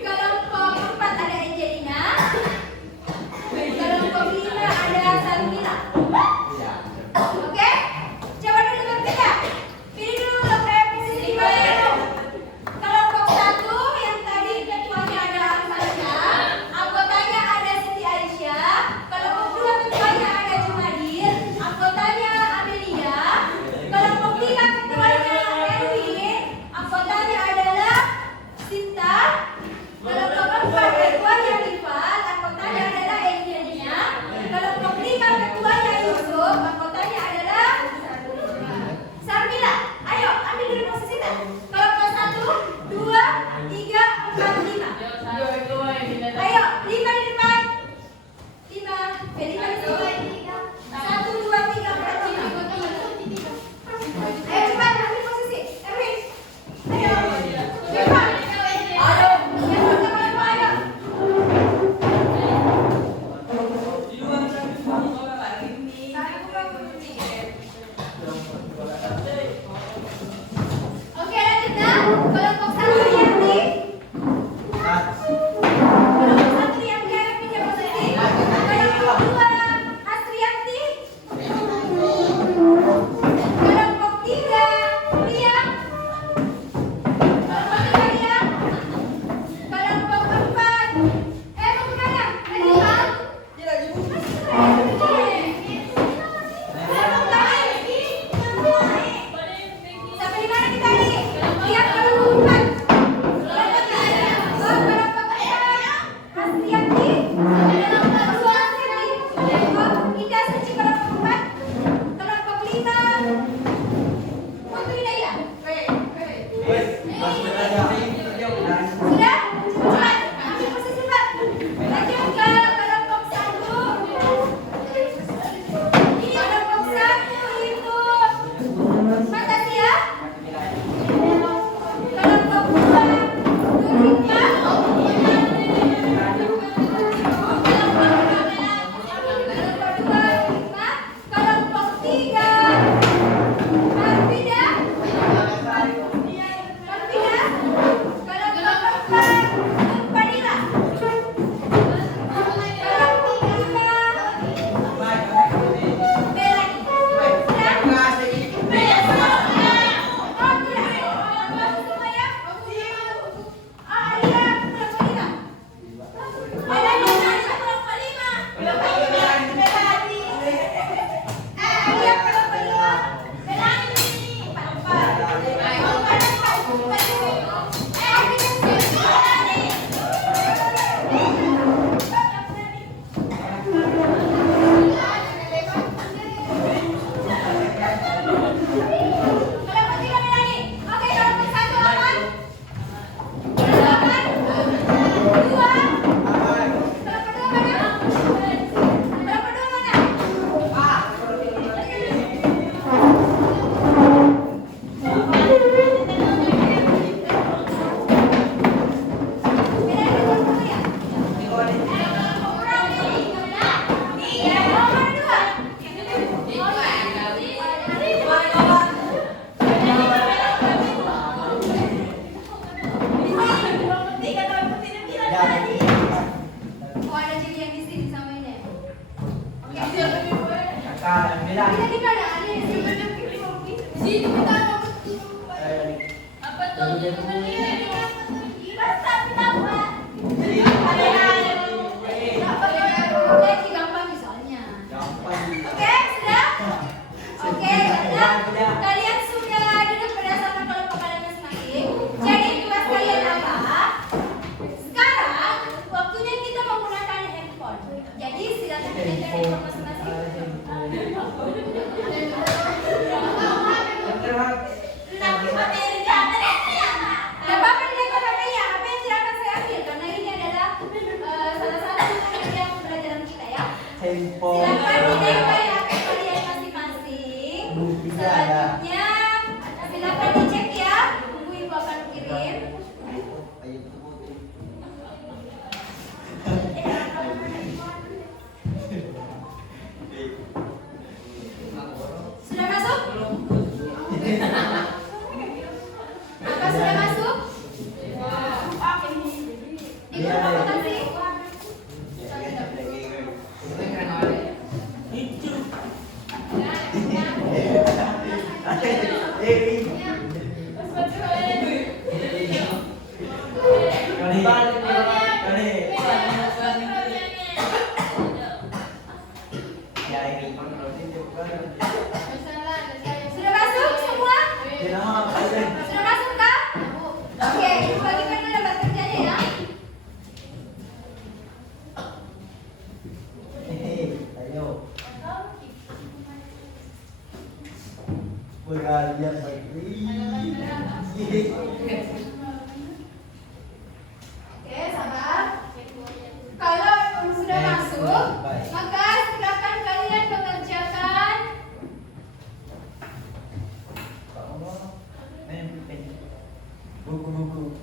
Kelompok 4 ada Angelina. Kelompok 5 ada Salmira. Oke? Coba dulu bertiga. Pilih dulu kelompok Sudah? Cepat. Ambil posisi Pak. Lanjut ke kelompok 1. Kelompok 1 itu fantasi ya. Kelompok 2 Nurika. Kelompok 3 Arvida. Oh, ada jadi yang di sini sama ini. Oke. Kita di mana? Ada yang di mana? Sini kita mau apa tuh? Oke, gampang misalnya. Oke, sudah? Oke, kalian sudah duduk berdasarkan kelompok kalian masing-masing. Jadi tugas kalian apa? Sekarang waktunya kita menggunakan handphone. Jadi silakan cek handphone masing-masing. Gak apa-apa dilihat HP-nya. HP yang silakan saya ambil karena ini adalah salah satu yang pembelajaran kita ya. Silakan dilihat HP kalian masing-masing. Selanjutnya silakan dicek ya. Tunggu ibu akan kirim. Sudah masuk? Apa sudah masuk? Di kelompok fantasi? Sudah masuk semua? Sudah masuk kah? Oke, ibu bagikan dulu lembar kerjanya ya. Oke, sabar. Kalau sudah masuk, maka silakan kalian mengerjakan buku-buku.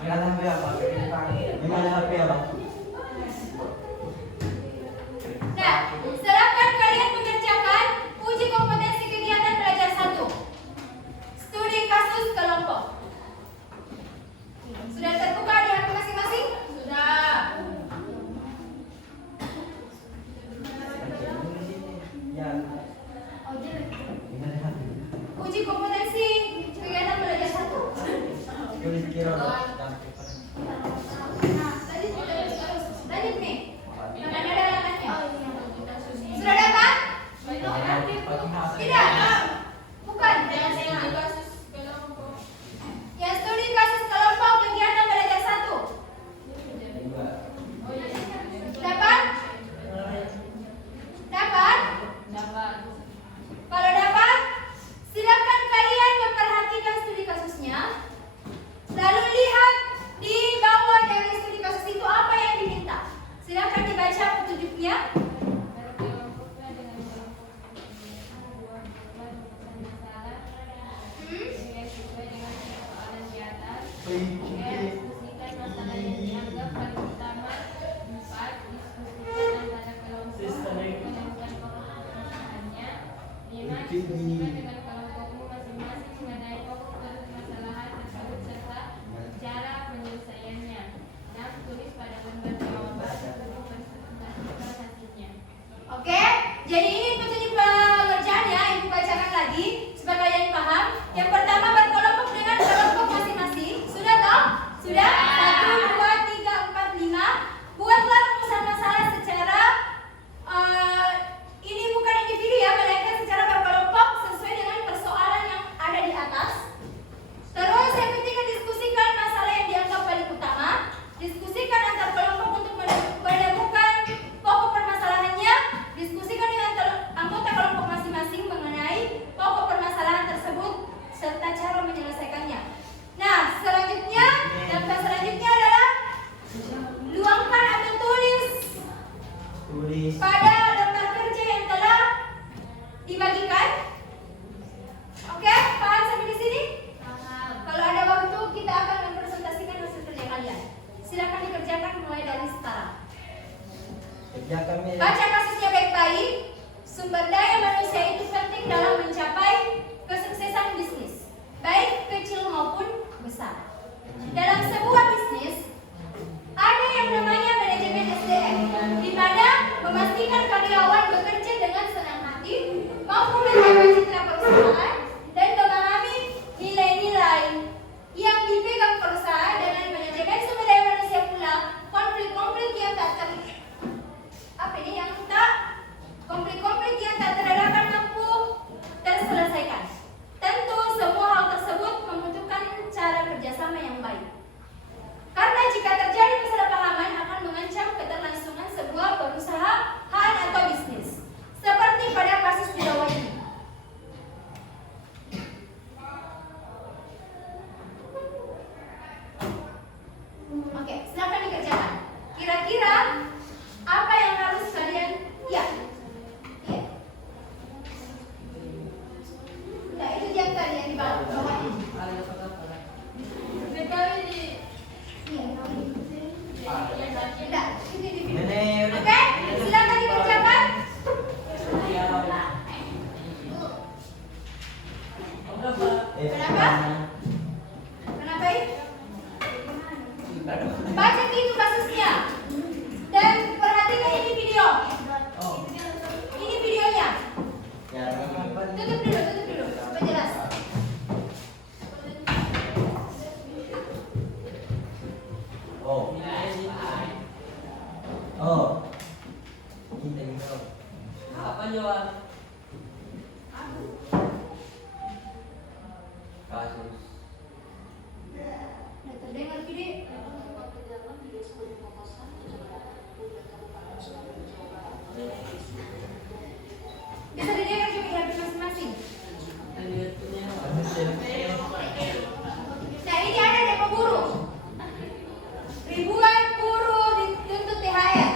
Ada HP apa? Ada HP apa? Nah, silakan kalian mengerjakan uji kompetensi kegiatan belajar 1. Studi kasus kelompok. Sudah terbuka di HP masing-masing? Sudah. Ya. Oh, jadi dengan kelompokmu masing-masing mengenai pokok permasalahan tersebut serta cara penyelesaiannya, dan tulis pada lembar jawaban untuk presentasikan hasilnya. Oke, jadi ini petunjuk pengerjaannya. Ibu bacakan lagi supaya kalian paham. Yang pertama, berkelompok dengan kelompok masing-masing. Sudah toh? Sudah? 1, 2, 3, 4, 5. Buatlah rumusan masalah secara ini bukan individu ya, melainkan secara berkelompok sesuai dengan persoalan yang ada di atas. Terus yang ketiga, diskusikan masalah yang dianggap paling utama. Diskusikan antar kelompok untuk menemukan pokok permasalahannya. Diskusikan dengan anggota kelompok masing-masing mengenai pokok permasalahan tersebut serta cara menyelesaikannya. Nah, selanjutnya, daftar selanjutnya adalah luangkan atau tulis pada daftar kerja yang telah dibagikan. Oke, paham sampai di sini? Kalau ada waktu, kita akan mempresentasikan hasil kerja kalian. Silakan dikerjakan mulai dari sekarang. Baca kasusnya baik-baik. Sumber daya manusia itu penting dalam mencapai kesuksesan bisnis, baik kecil maupun besar. Dalam sebuah bisnis, ada yang namanya manajemen SDM, di mana memastikan karyawan bekerja dengan senang hati, mampu menjaga citra perusahaan, dan memahami nilai-nilai yang dipegang perusahaan. Dengan manajemen sumber daya manusia pula, konflik-konflik yang tak terelakkan mampu terselesaikan. Tentu semua hal tersebut membutuhkan cara kerjasama yang baik. Karena jika terjadi kesalahpahaman akan mengancam keberlangsungan sebuah perusahaan atau bisnis. Seperti pada kasus di bawah ini. Oke, silakan dikerjakan. Kira-kira apa yang harus kalian Nah, itu yang tadi yang di bawah. Oke, silakan dikerjakan. Kenapa ini? Baca itu kasusnya dan perhatikan ini video. Ini videonya. Tutup dulu supaya jelas. Apa jawab? Kasus. Terdengar video. Bisa didengar juga di HP masing-masing. Nah, ini ada demo buruh. Ribuan buruh dituntut THR.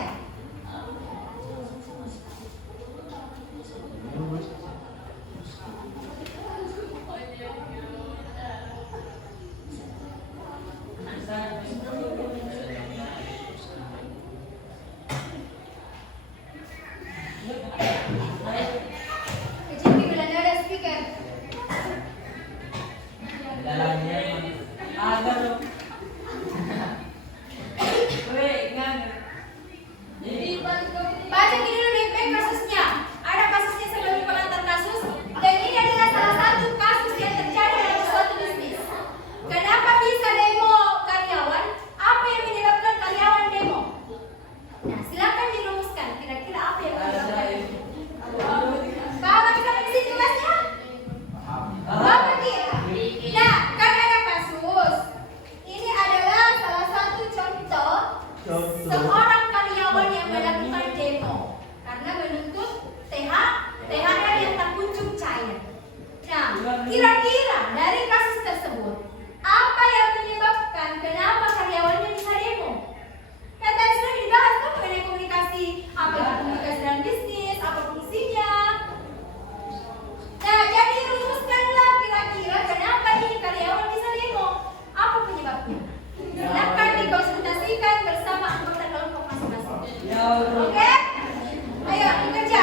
Kecil bila ada speaker. Ada dong. Baca dulu baik-baik kasusnya. Ada kasusnya sebagai pengantar kasus, dan ini adalah salah satu kasus yang terjadi dalam suatu bisnis. Kenapa bisa demo karyawan? Apa yang menyebabkan karyawan demo? Nah, silakan dirumuskan. Kira-kira apa yang menyebabkan? Paham sampai di situ kelasnya? Paham tidak? Nah, kan ada kasus. Ini adalah salah satu contoh seorang karyawan yang melakukan demo karena menuntut THR yang tak kunjung cair. Nah, kira-kira dari kasus tersebut apa yang menyebabkan kenapa karyawannya bisa demo? Kata sudah dibahas kan mengenai komunikasi, apa itu komunikasi dalam bisnis, apa fungsinya. Nah, jadi rumuskanlah kira-kira kenapa ini karyawan bisa demo, apa penyebabnya. Silakan dikonsultasikan bersama anggota kelompok masing-masing. Oke? Ayo, dikerja.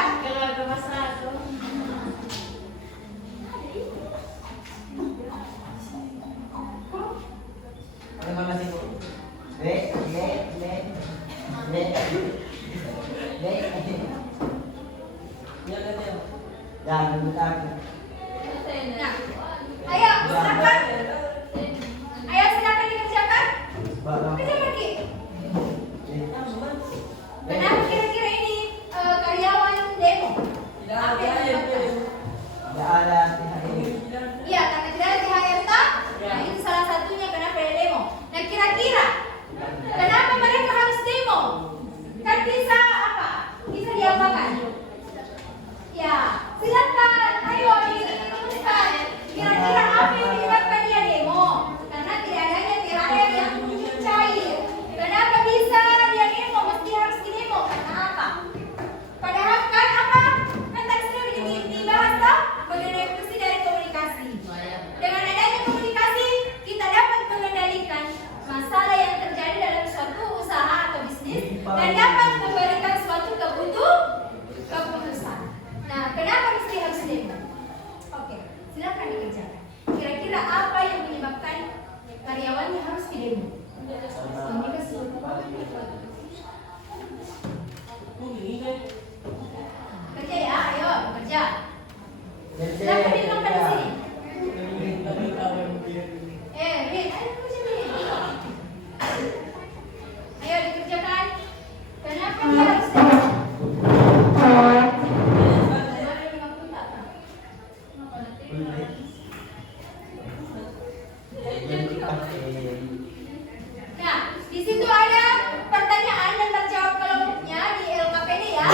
Jangan aku. Nah, ayo silakan. Ayo silakan dikerjakan. Kerjakan Ki. Kenapa kira-kira ini karyawan demo? Apa yang menyebabkan? Tidak ada THR. Iya, karena tidak ada THR tak? Nah, itu salah satunya kenapa ada demo. Nah, kira-kira kenapa mereka harus demo? Kan bisa apa? Bisa diapakan? Ya, silakan. Ayo dirumuskan. Kira-kira apa yang menyebabkan dia demo? Karena tidak adanya THR yang cair. Kenapa bisa dia demo? Mesti harus didemo. Karena apa? Padahal kan apa? Kan tadi sudah dibahas tak? Mengenai fungsi dari komunikasi. Dengan adanya komunikasi, kita dapat mengendalikan masalah yang terjadi dalam suatu usaha atau bisnis dan dapat memberikan suatu keputusan. Nah, kenapa mesti harus demo? Oke, silakan dikerjakan. Kira-kira apa yang menyebabkan karyawannya harus didemo? Komunikasi. Kerja ya, ayo kerja. Silakan dituangkan di sini. Rin, ayo kerja Rin. Ayo dikerjakan. Kenapa dia harus demo? Nah, di situ ada pertanyaan yang terjawab kelompoknya di LKPD ya.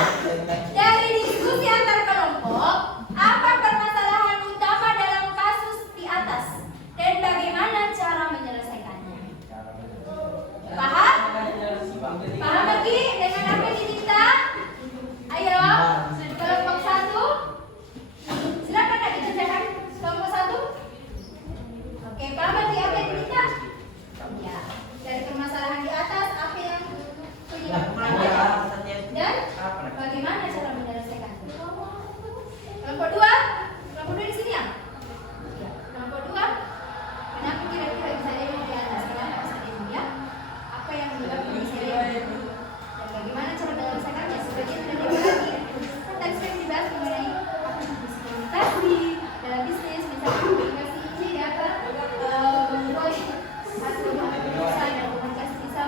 Dari diskusi antar kelompok, apa permasalahan utama dalam kasus di atas dan bagaimana cara menyelesaikannya? Paham? Paham lagi dengan apa yang diminta? Ayo, kelompok 1. Silakan Kak dikerjakan kelompok 1. Oke, paham lagi apa yang diminta? Ya, dari permasalahan di atas apa yang penyebabnya dan bagaimana cara menyelesaikan. Kelompok 2 di sini ya. Ya, kelompok 2. Kenapa kira-kira bisa demo di atas? Kenapa bisa demo ya? Apa yang menyebabkan bisa demo? Dan bagaimana cara menyelesaikannya? Sebagian dari lagi. Tadi sudah dibahas mengenai apa itu komunikasi dalam bisnis, misalnya komunikasi ini ya kan? Pesan dan komunikasi bisa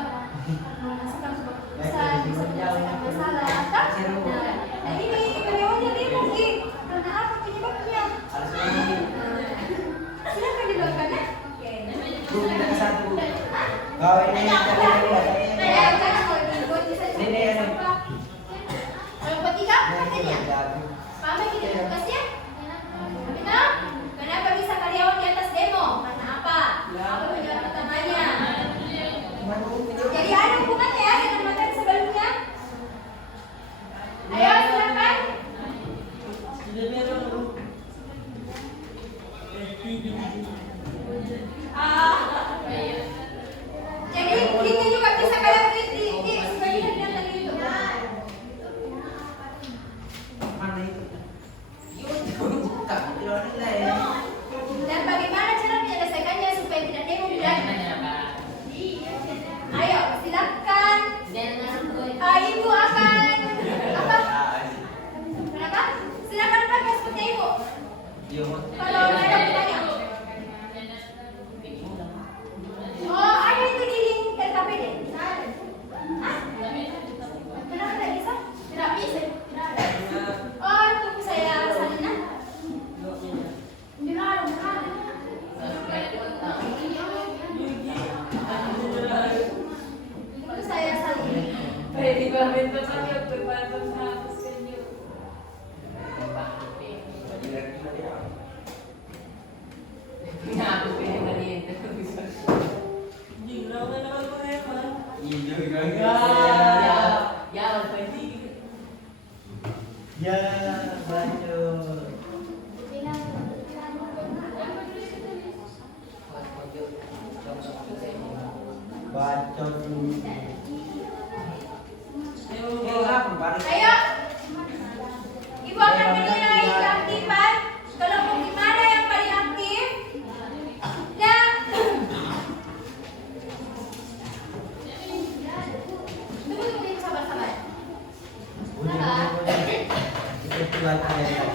menghasilkan sebuah pesan, bisa menyelesaikan masalah. Nah ini karyawannya demo Ki. Karena apa penyebabnya? Silakan dilakukan ya. Oke. Kau ini Jangan kalau dibuat bisa. Kelompok 3 katanya. Paham lagi dengan tugasnya? Benar? Kenapa bisa karyawan di atas demo? Karena apa? Apa penyebab utamanya? Jadi ada hubungannya ya dengan materi sebelumnya? Ayo silakan. Jadi ini juga bisa kalian di sebagian yang tadi itu. Dan bagaimana cara menyelesaikannya supaya tidak demo lagi? Ayo silakan. Ibu akan apa? Kenapa? Silakan pakai seperti ibu. Kalau ada bertanya. Oh, ada itu di link LKPD. Hah? Kenapa tidak bisa? Tidak bisa. Oh, tunggu saya salin. Tunggu saya salin. Ya, bacot. Bacot ini. Ayo. Ibu akan menilai keaktifan kelompok di mana yang paling aktif dan tunggu sabar. Itu lagi ya.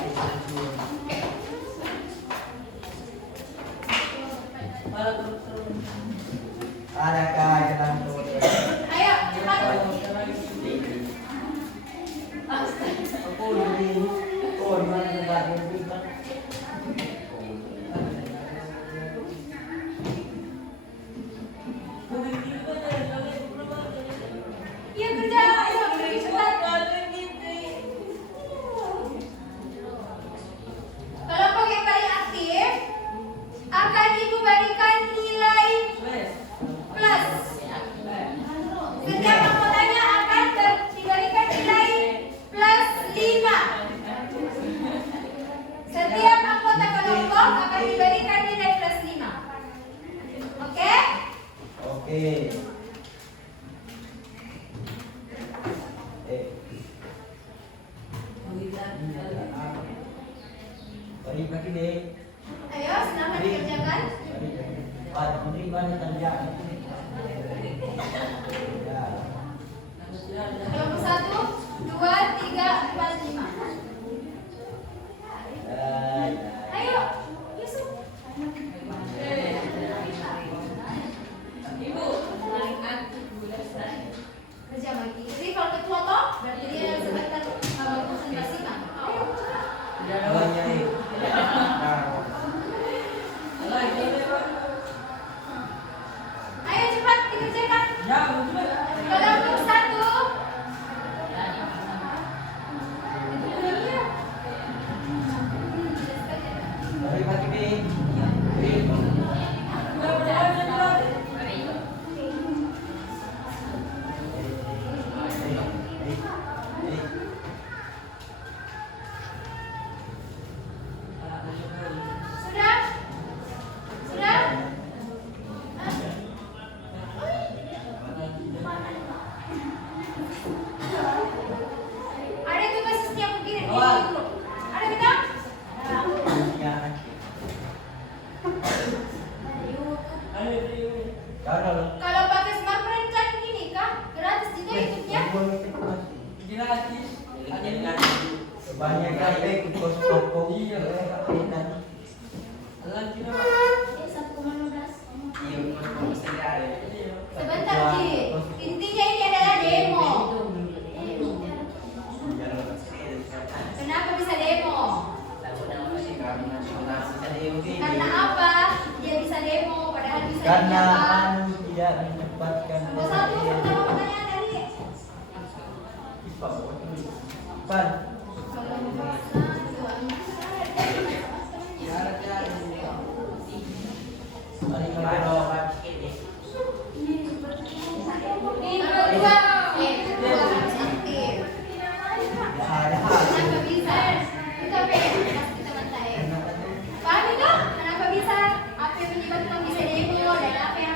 Balik lagi deh. Ayo, silahkan dikerjakan. Menteri mana kerjaan? Ya. Kelompok 1, 2, 3, 4, 5. Ayo, Yusuf. Kerja lagi. Jadi kalau ketua toh, berarti dia sebentar konsentrasi kan. Ayo. Ayo cepat dikerjakan. Kelompok 1. Balik lagi deh. Sudah? Sudah? Ada tugas setiap begini di grup. Ada kita? Ya. Kalau pakai smartphone kan gini kah? Gratis juga YouTube-nya. Banyak kali kos toko. Iya. Sebentar Ji. Intinya ini adalah demo. Kenapa bisa demo? Karena apa? Dia bisa demo padahal bisa Karena dinyatakan. tidak mendapatkan. Nomor 1 pertama pertanyaan dari Pan. harus aktif. Kenapa bisa? Kita pengen kasih teman saya. Paham itu? Kenapa bisa? Apa yang menyebabkan bisa demo dan apa yang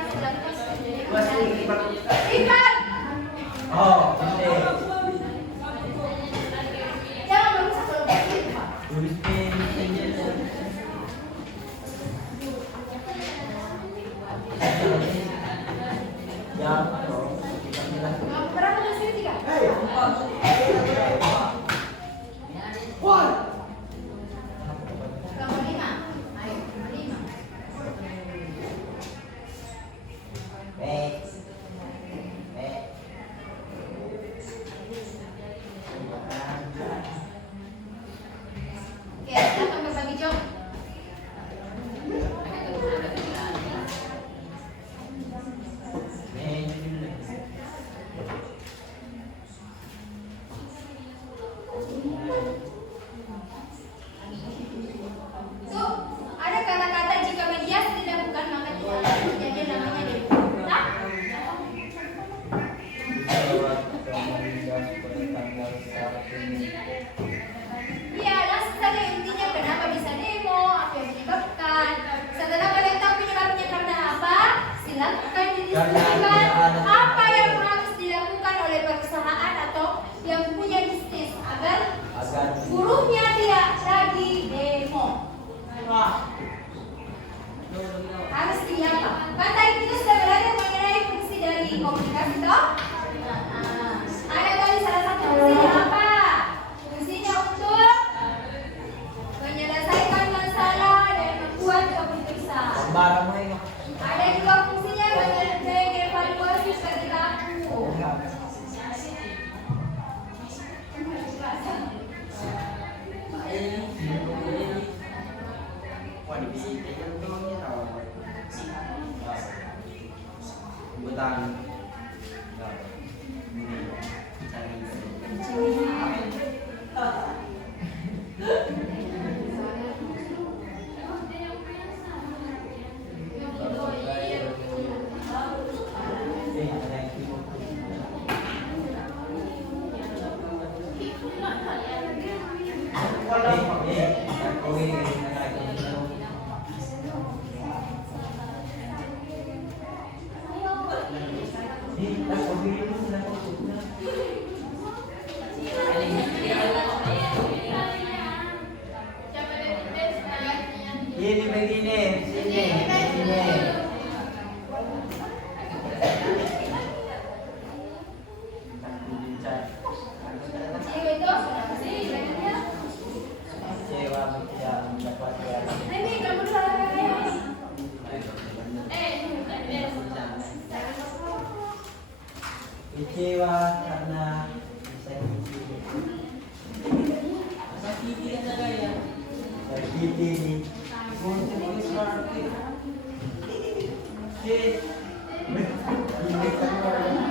Ini.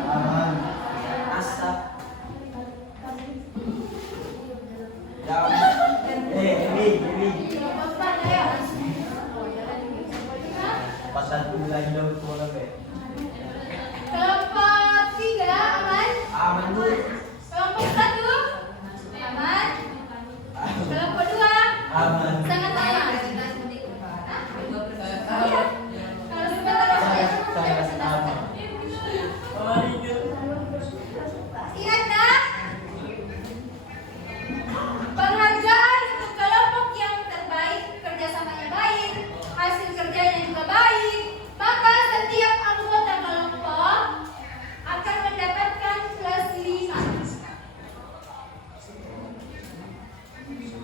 Aman. Asap. Ini. Kelompok 4 ayo. Pasal lagi daun tua lagi. Kelompok 3 aman. Aman dulu. Kelompok 1 aman. Kelompok 2 Aman. sangat aman. Iya. Kalau sebentar Sangat aman. ingat nak, penghargaan untuk kelompok yang terbaik, kerjasamanya baik, hasil kerjanya juga baik, maka setiap anggota kelompok akan mendapatkan plus 5.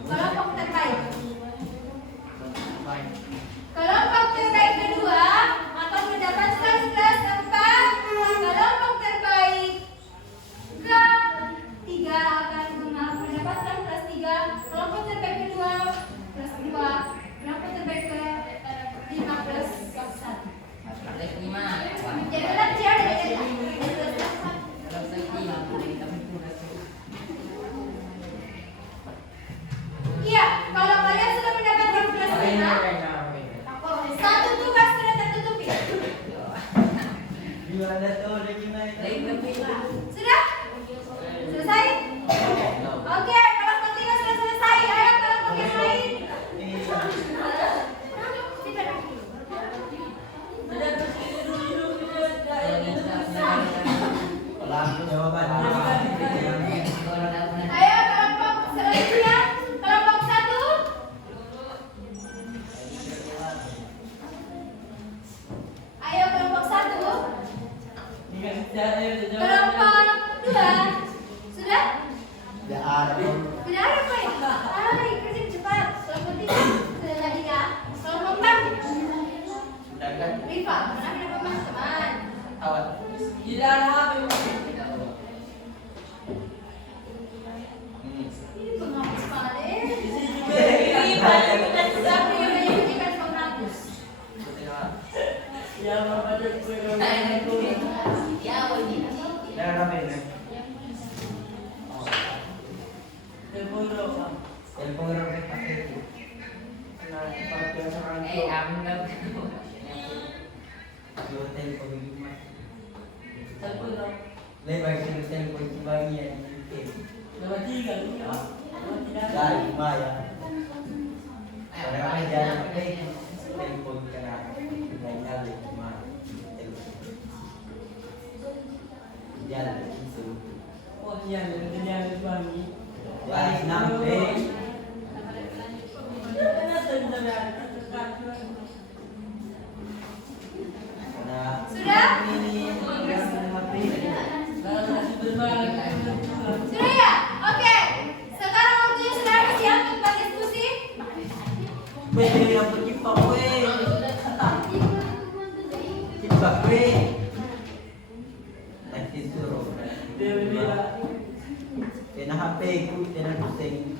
Kelompok terbaik. Kelompok terbaik kedua akan mendapatkan plus 4. Kelompok terbaik ketiga akan mendapatkan plus 3. Kelompok terbaik kedua plus 2. Kelompok terbaik ke-5 plus 1. Jadi belajar dari iya, kalau kalian sudah mendapatkan plus 5, satu tugas sudah tertutupi. Gimana tuh? Gimana? Sudah? Selesai? Oke, kelompok 3 sudah selesai. Ayo kelompok yang lain. Jawabannya. Ayo kelompok selanjutnya. Kelompok 1. Ayo kelompok 1. Kelompok 2. Sudah? Ya ada. Tidak ada poin. Ayo kerja cepat. Kelompok 3 sudah jadi ya. Kelompok 4. Sudah kan? Rifa, mana ada teman-teman? Awal. Tidak ada. Ini penghapus paling. Di Siapa yang menyanyikan penghapus? Jangan ramen. Telepon orang pakai itu. Dua telepon lima. Lebar sini telepon sebagian itu. Dari Maya. Orang apa jalan pakai telepon kena lain kali cuma telepon. Jalan itu. Jalan nampak. Nah, Sudah? ini Sudah ya? Oke. Sekarang waktunya sudah habis ya untuk berdiskusi. Weh, yang berkipak weh. Kipak weh. Nanti suruh. Tena HP ku, tena pusing.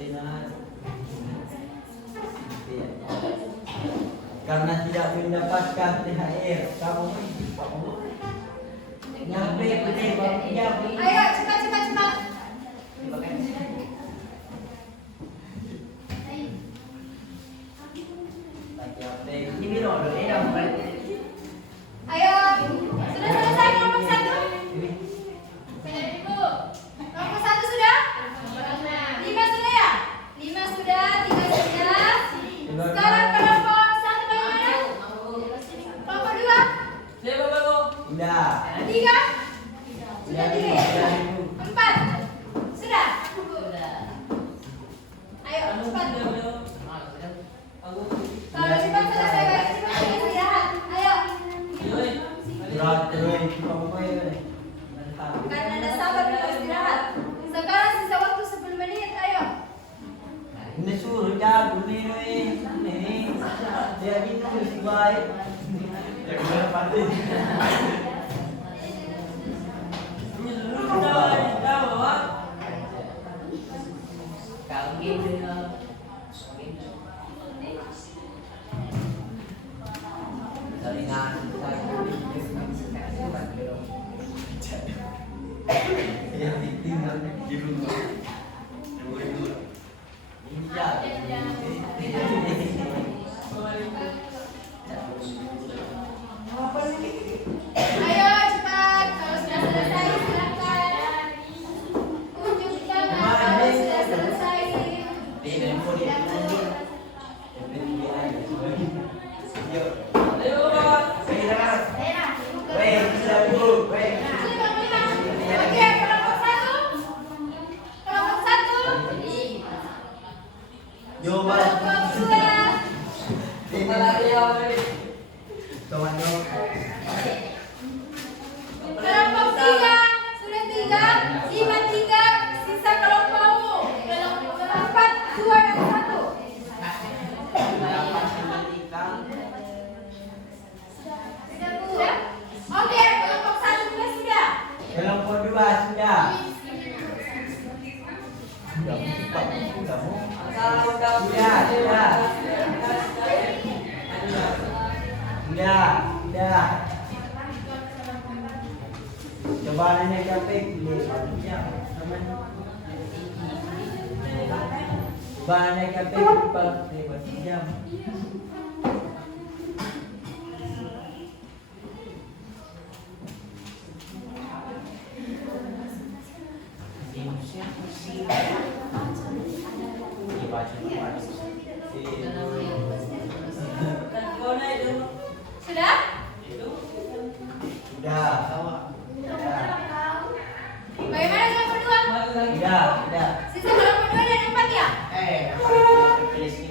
Tena. Karena tidak mendapatkan THR, kamu nyampe penyebabnya. Ayo cepat cepat cepat. Ini loh, ini yang Ayo. Sudah selesai kelompok 1? Kelompok 1 sudah? 5 sudah ya? 5 sudah, 3 sudah. Sekarang kelompok 1 bagaimana? Kelompok 2? Udah. 3? Sudah 3 ya? 4? Sudah? Ayo cepat. Kalau cepat selesai baik cepat istirahat. Ayo. Karena ada sabar kita istirahat. Sekarang sisa waktu 10 menit. Ayo. Ini suruh jago nih, dia gitu baik. Ya benar pasti. Kalau Ayo cepat, kalau sudah selesai silakan tunjukkan kalau sudah selesai. Oke, kelompok satu. Kelompok satu. Kelompok dua. Kelompok tiga. Sudah tiga, 5-3. Sisa kelompokmu. Kelompok 4, 2 dan 1. Sudah? Oke, kelompok satu juga sudah. Kelompok 2 sudah. Sudah. Coba nanya capek banyak capek jam. Sudah? Bagaimana kelompok dua? Sudah. Sisa kelompok 2 dan 4 ya?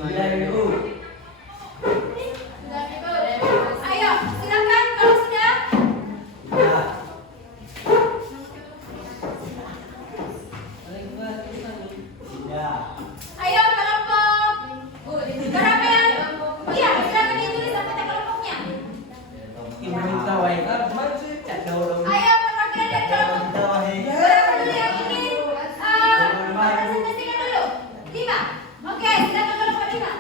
Sudah dulu. Ayo, silakan kalau sudah. Sudah. Sudah. Ayo kelompok. Berapa yang? Iya, silakan ditulis anggota kelompoknya. Ibu minta wajar, masih cak dulu. Ayo perwakilan dari kelompok. Berapa dulu yang ingin presentasikan dulu? 5. Oke, silakan kelompok 5.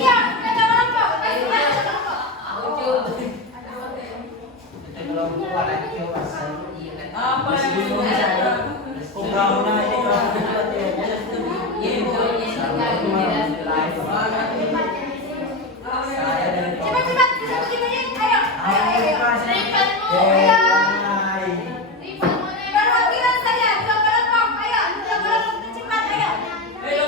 Iya, kata kelompok. Ayo kelompok. Apa Cepat-cepat, bisa 7 menit. Ayo. Perwakilan saja, 2 kelompok. Ayo, 2 kelompok tercepat. Ayo. Ayo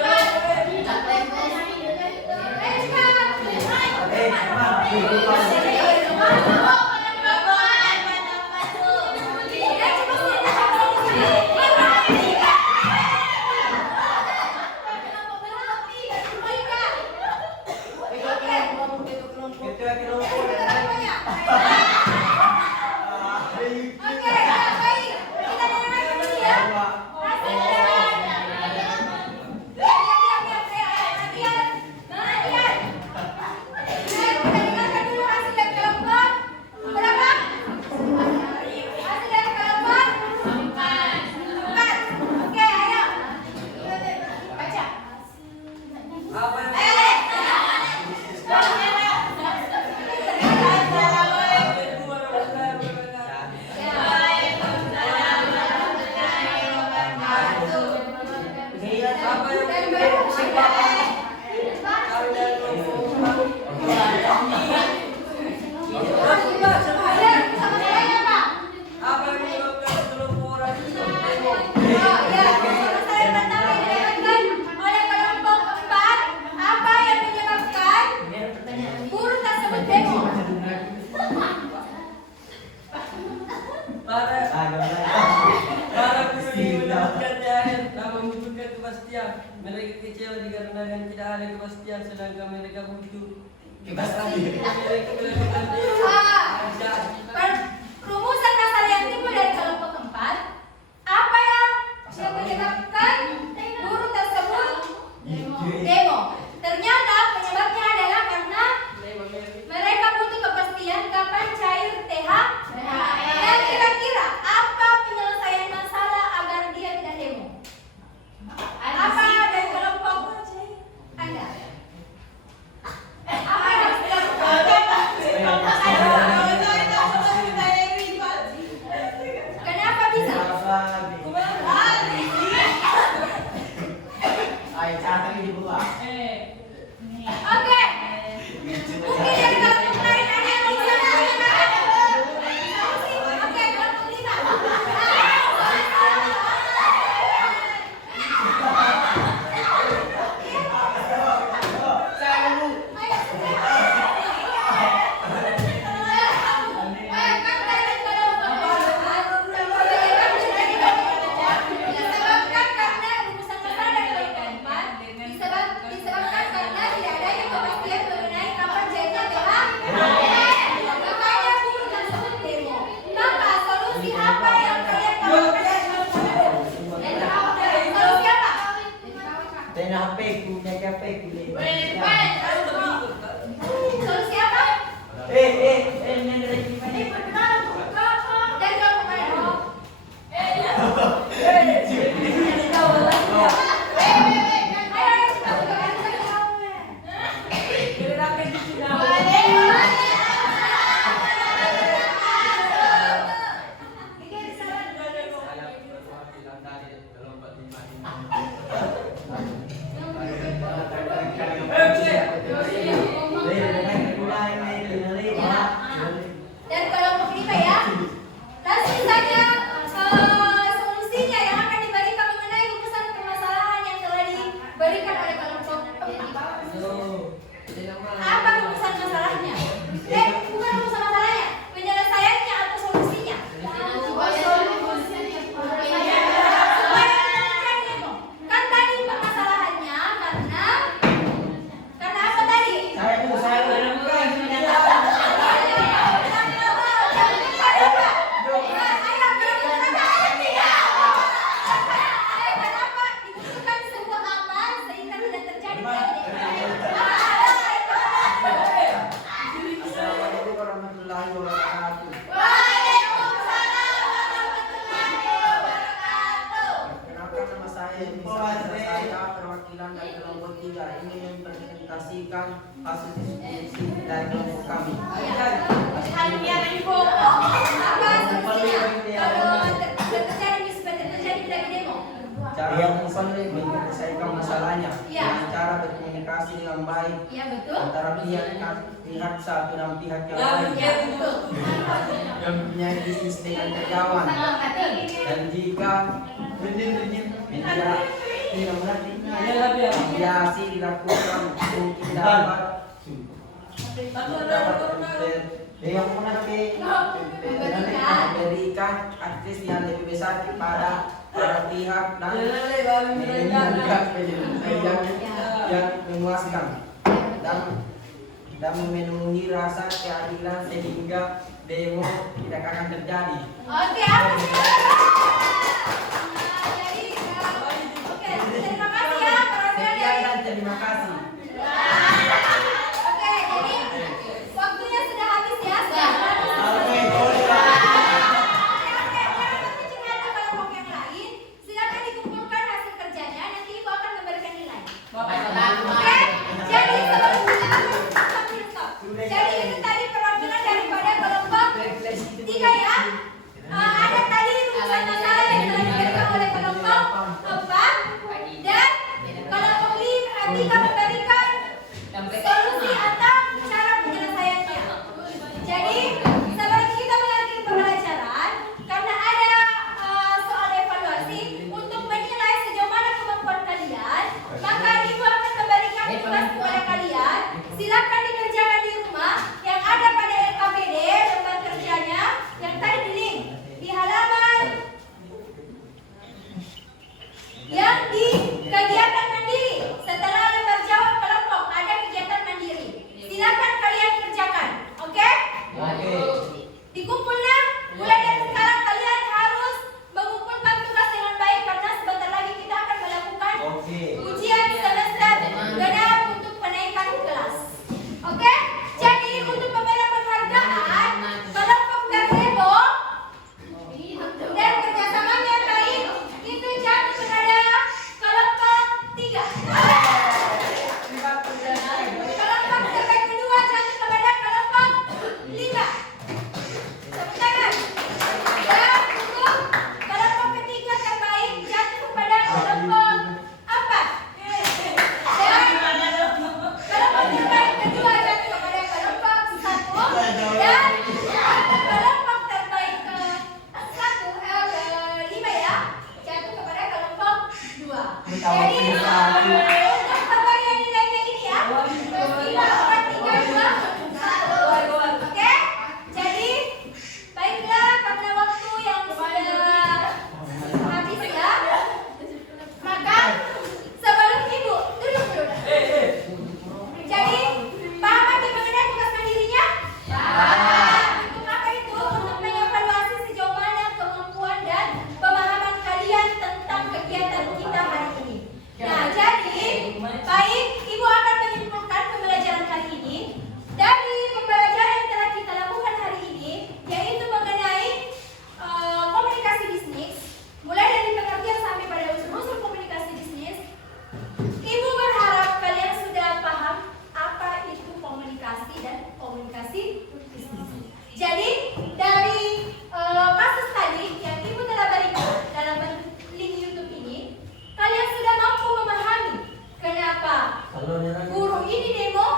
Mereka kecewa dikarenakan tidak ada kepastian, sedangkan mereka butuh Rumusan masalah yang timbul dari kelompok keempat, apa yang menyebabkan guru tersebut demo? Ternyata penyebabnya adalah karena mereka butuh kepastian kapan cair THR. Dan kira-kira apa penyelesaian memberikan hasil diskusi dari kelompok kami. Hanya info apa solusinya kalau terjadi tidak demo. Cara yang paling menyelesaikan masalahnya Iya. dengan cara berkomunikasi dengan baik Iya betul. antara pihak satu dan pihak yang Ya, lain betul. yang punya bisnis dengan karyawan. Dan jika mediasi dilakukan mungkin dapat memberikan akses yang lebih besar kepada para pihak dan menunjukkan penyelesaian yang memuaskan dan memenuhi rasa keadilan sehingga demo tidak akan terjadi. Oke, apa sih? Jadi, oke, terima kasih ya perwakilan Sekian dari. dan terima kasih. Oke, jadi waktunya sudah habis ya. Sudah habis. Oke, Oke, biar mencegah ada kelompok yang lain, silakan dikumpulkan hasil kerjanya. Nanti ibu akan memberikan nilai. Oke, jadi sebelumnya stop. Jadi itu tadi perwakilan daripada kelompok 3 ya. Ada tadi rumusan masalah yang telah diberikan oleh kelompok 4 dan kelompok 3 memberikan solusi atau cara penyelesaiannya. Jadi sebelum kita mengakhiri pembelajaran, karena ada soal evaluasi untuk menilai sejauh mana kemampuan kalian, maka ibu akan memberikan tugas kepada kalian. Silakan dikerjakan di rumah yang ada pada LKPD lembar kerjanya yang tadi di link di halaman yang di kegiatan mandiri. Setelah lembar jawab kelompok ada kegiatan mandiri. Silakan kalian kerjakan, oke? Dikumpulnya mulai dari sekarang kalian harus mengumpulkan tugas dengan baik karena sebentar lagi kita akan melakukan ujian semester genap untuk penaikan kelas. Oke? Jadi untuk pemberian penghargaan kelompok terheboh dan kerjasamanya baik itu jatuh kepada kelompok 3. Kelompok terbaik kedua jatuh kepada kelompok 5. Tepuk tangan. Dan untuk kelompok ketiga terbaik jatuh kepada kelompok 4. Dan kelompok terbaik kedua jatuh kepada kelompok 1 dan kelompok terbaik ke-5 ya jatuh kepada kelompok 2. Jadi untuk pemberian nilainya ini ya 5, 4, 3, 2, 1. Oke? Jadi baiklah karena waktu yang sudah habis ya. Maka sebelum ibu duduk dulu. Jadi paham mengenai tugas mandirinya? Untuk apa itu? Untuk mengevaluasi sejauh mana kemampuan dan pemahaman kalian tentang kegiatan kita hari ini. Nah, jadi baik ibu akan menyimpulkan pembelajaran kali ini dari pembelajaran yang telah kita lakukan hari ini, yaitu mengenai komunikasi bisnis, mulai dari pengertian sampai pada unsur-unsur komunikasi bisnis. Ibu berharap kalian sudah paham apa itu komunikasi dan komunikasi bisnis. Jadi dari kasus tadi yang ibu telah berikan dalam bentuk link YouTube ini, kalian sudah mampu memahami kenapa guru ini demo,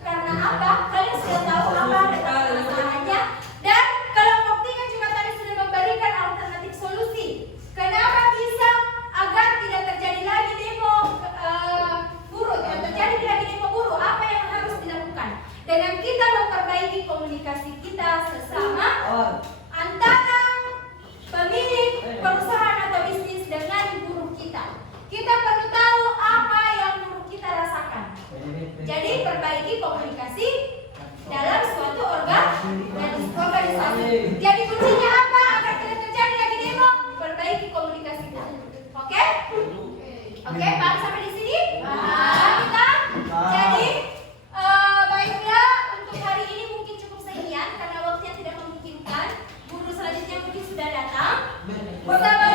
karena apa? Kalian sudah tahu apa masalahnya, dan kelompok 3 juga tadi sudah memberikan alternatif solusi. Kenapa bisa agar tidak terjadi lagi demo guru, tidak terjadi lagi demo guru, apa yang harus dilakukan dengan kita memperbaiki komunikasi kita sesama antara pemilik perusahaan atau bisnis dengan guru kita. Kita perlu tahu apa yang guru kita rasakan. Jadi perbaiki komunikasi dalam suatu organisasi. Jadi kuncinya apa agar tidak terjadi lagi demo? Perbaiki komunikasi kita. Oke? Oke, paham sampai di sini? Kita? Jadi baiklah untuk hari ini mungkin cukup sekian karena waktunya tidak memungkinkan. Guru selanjutnya mungkin sudah datang. Bersama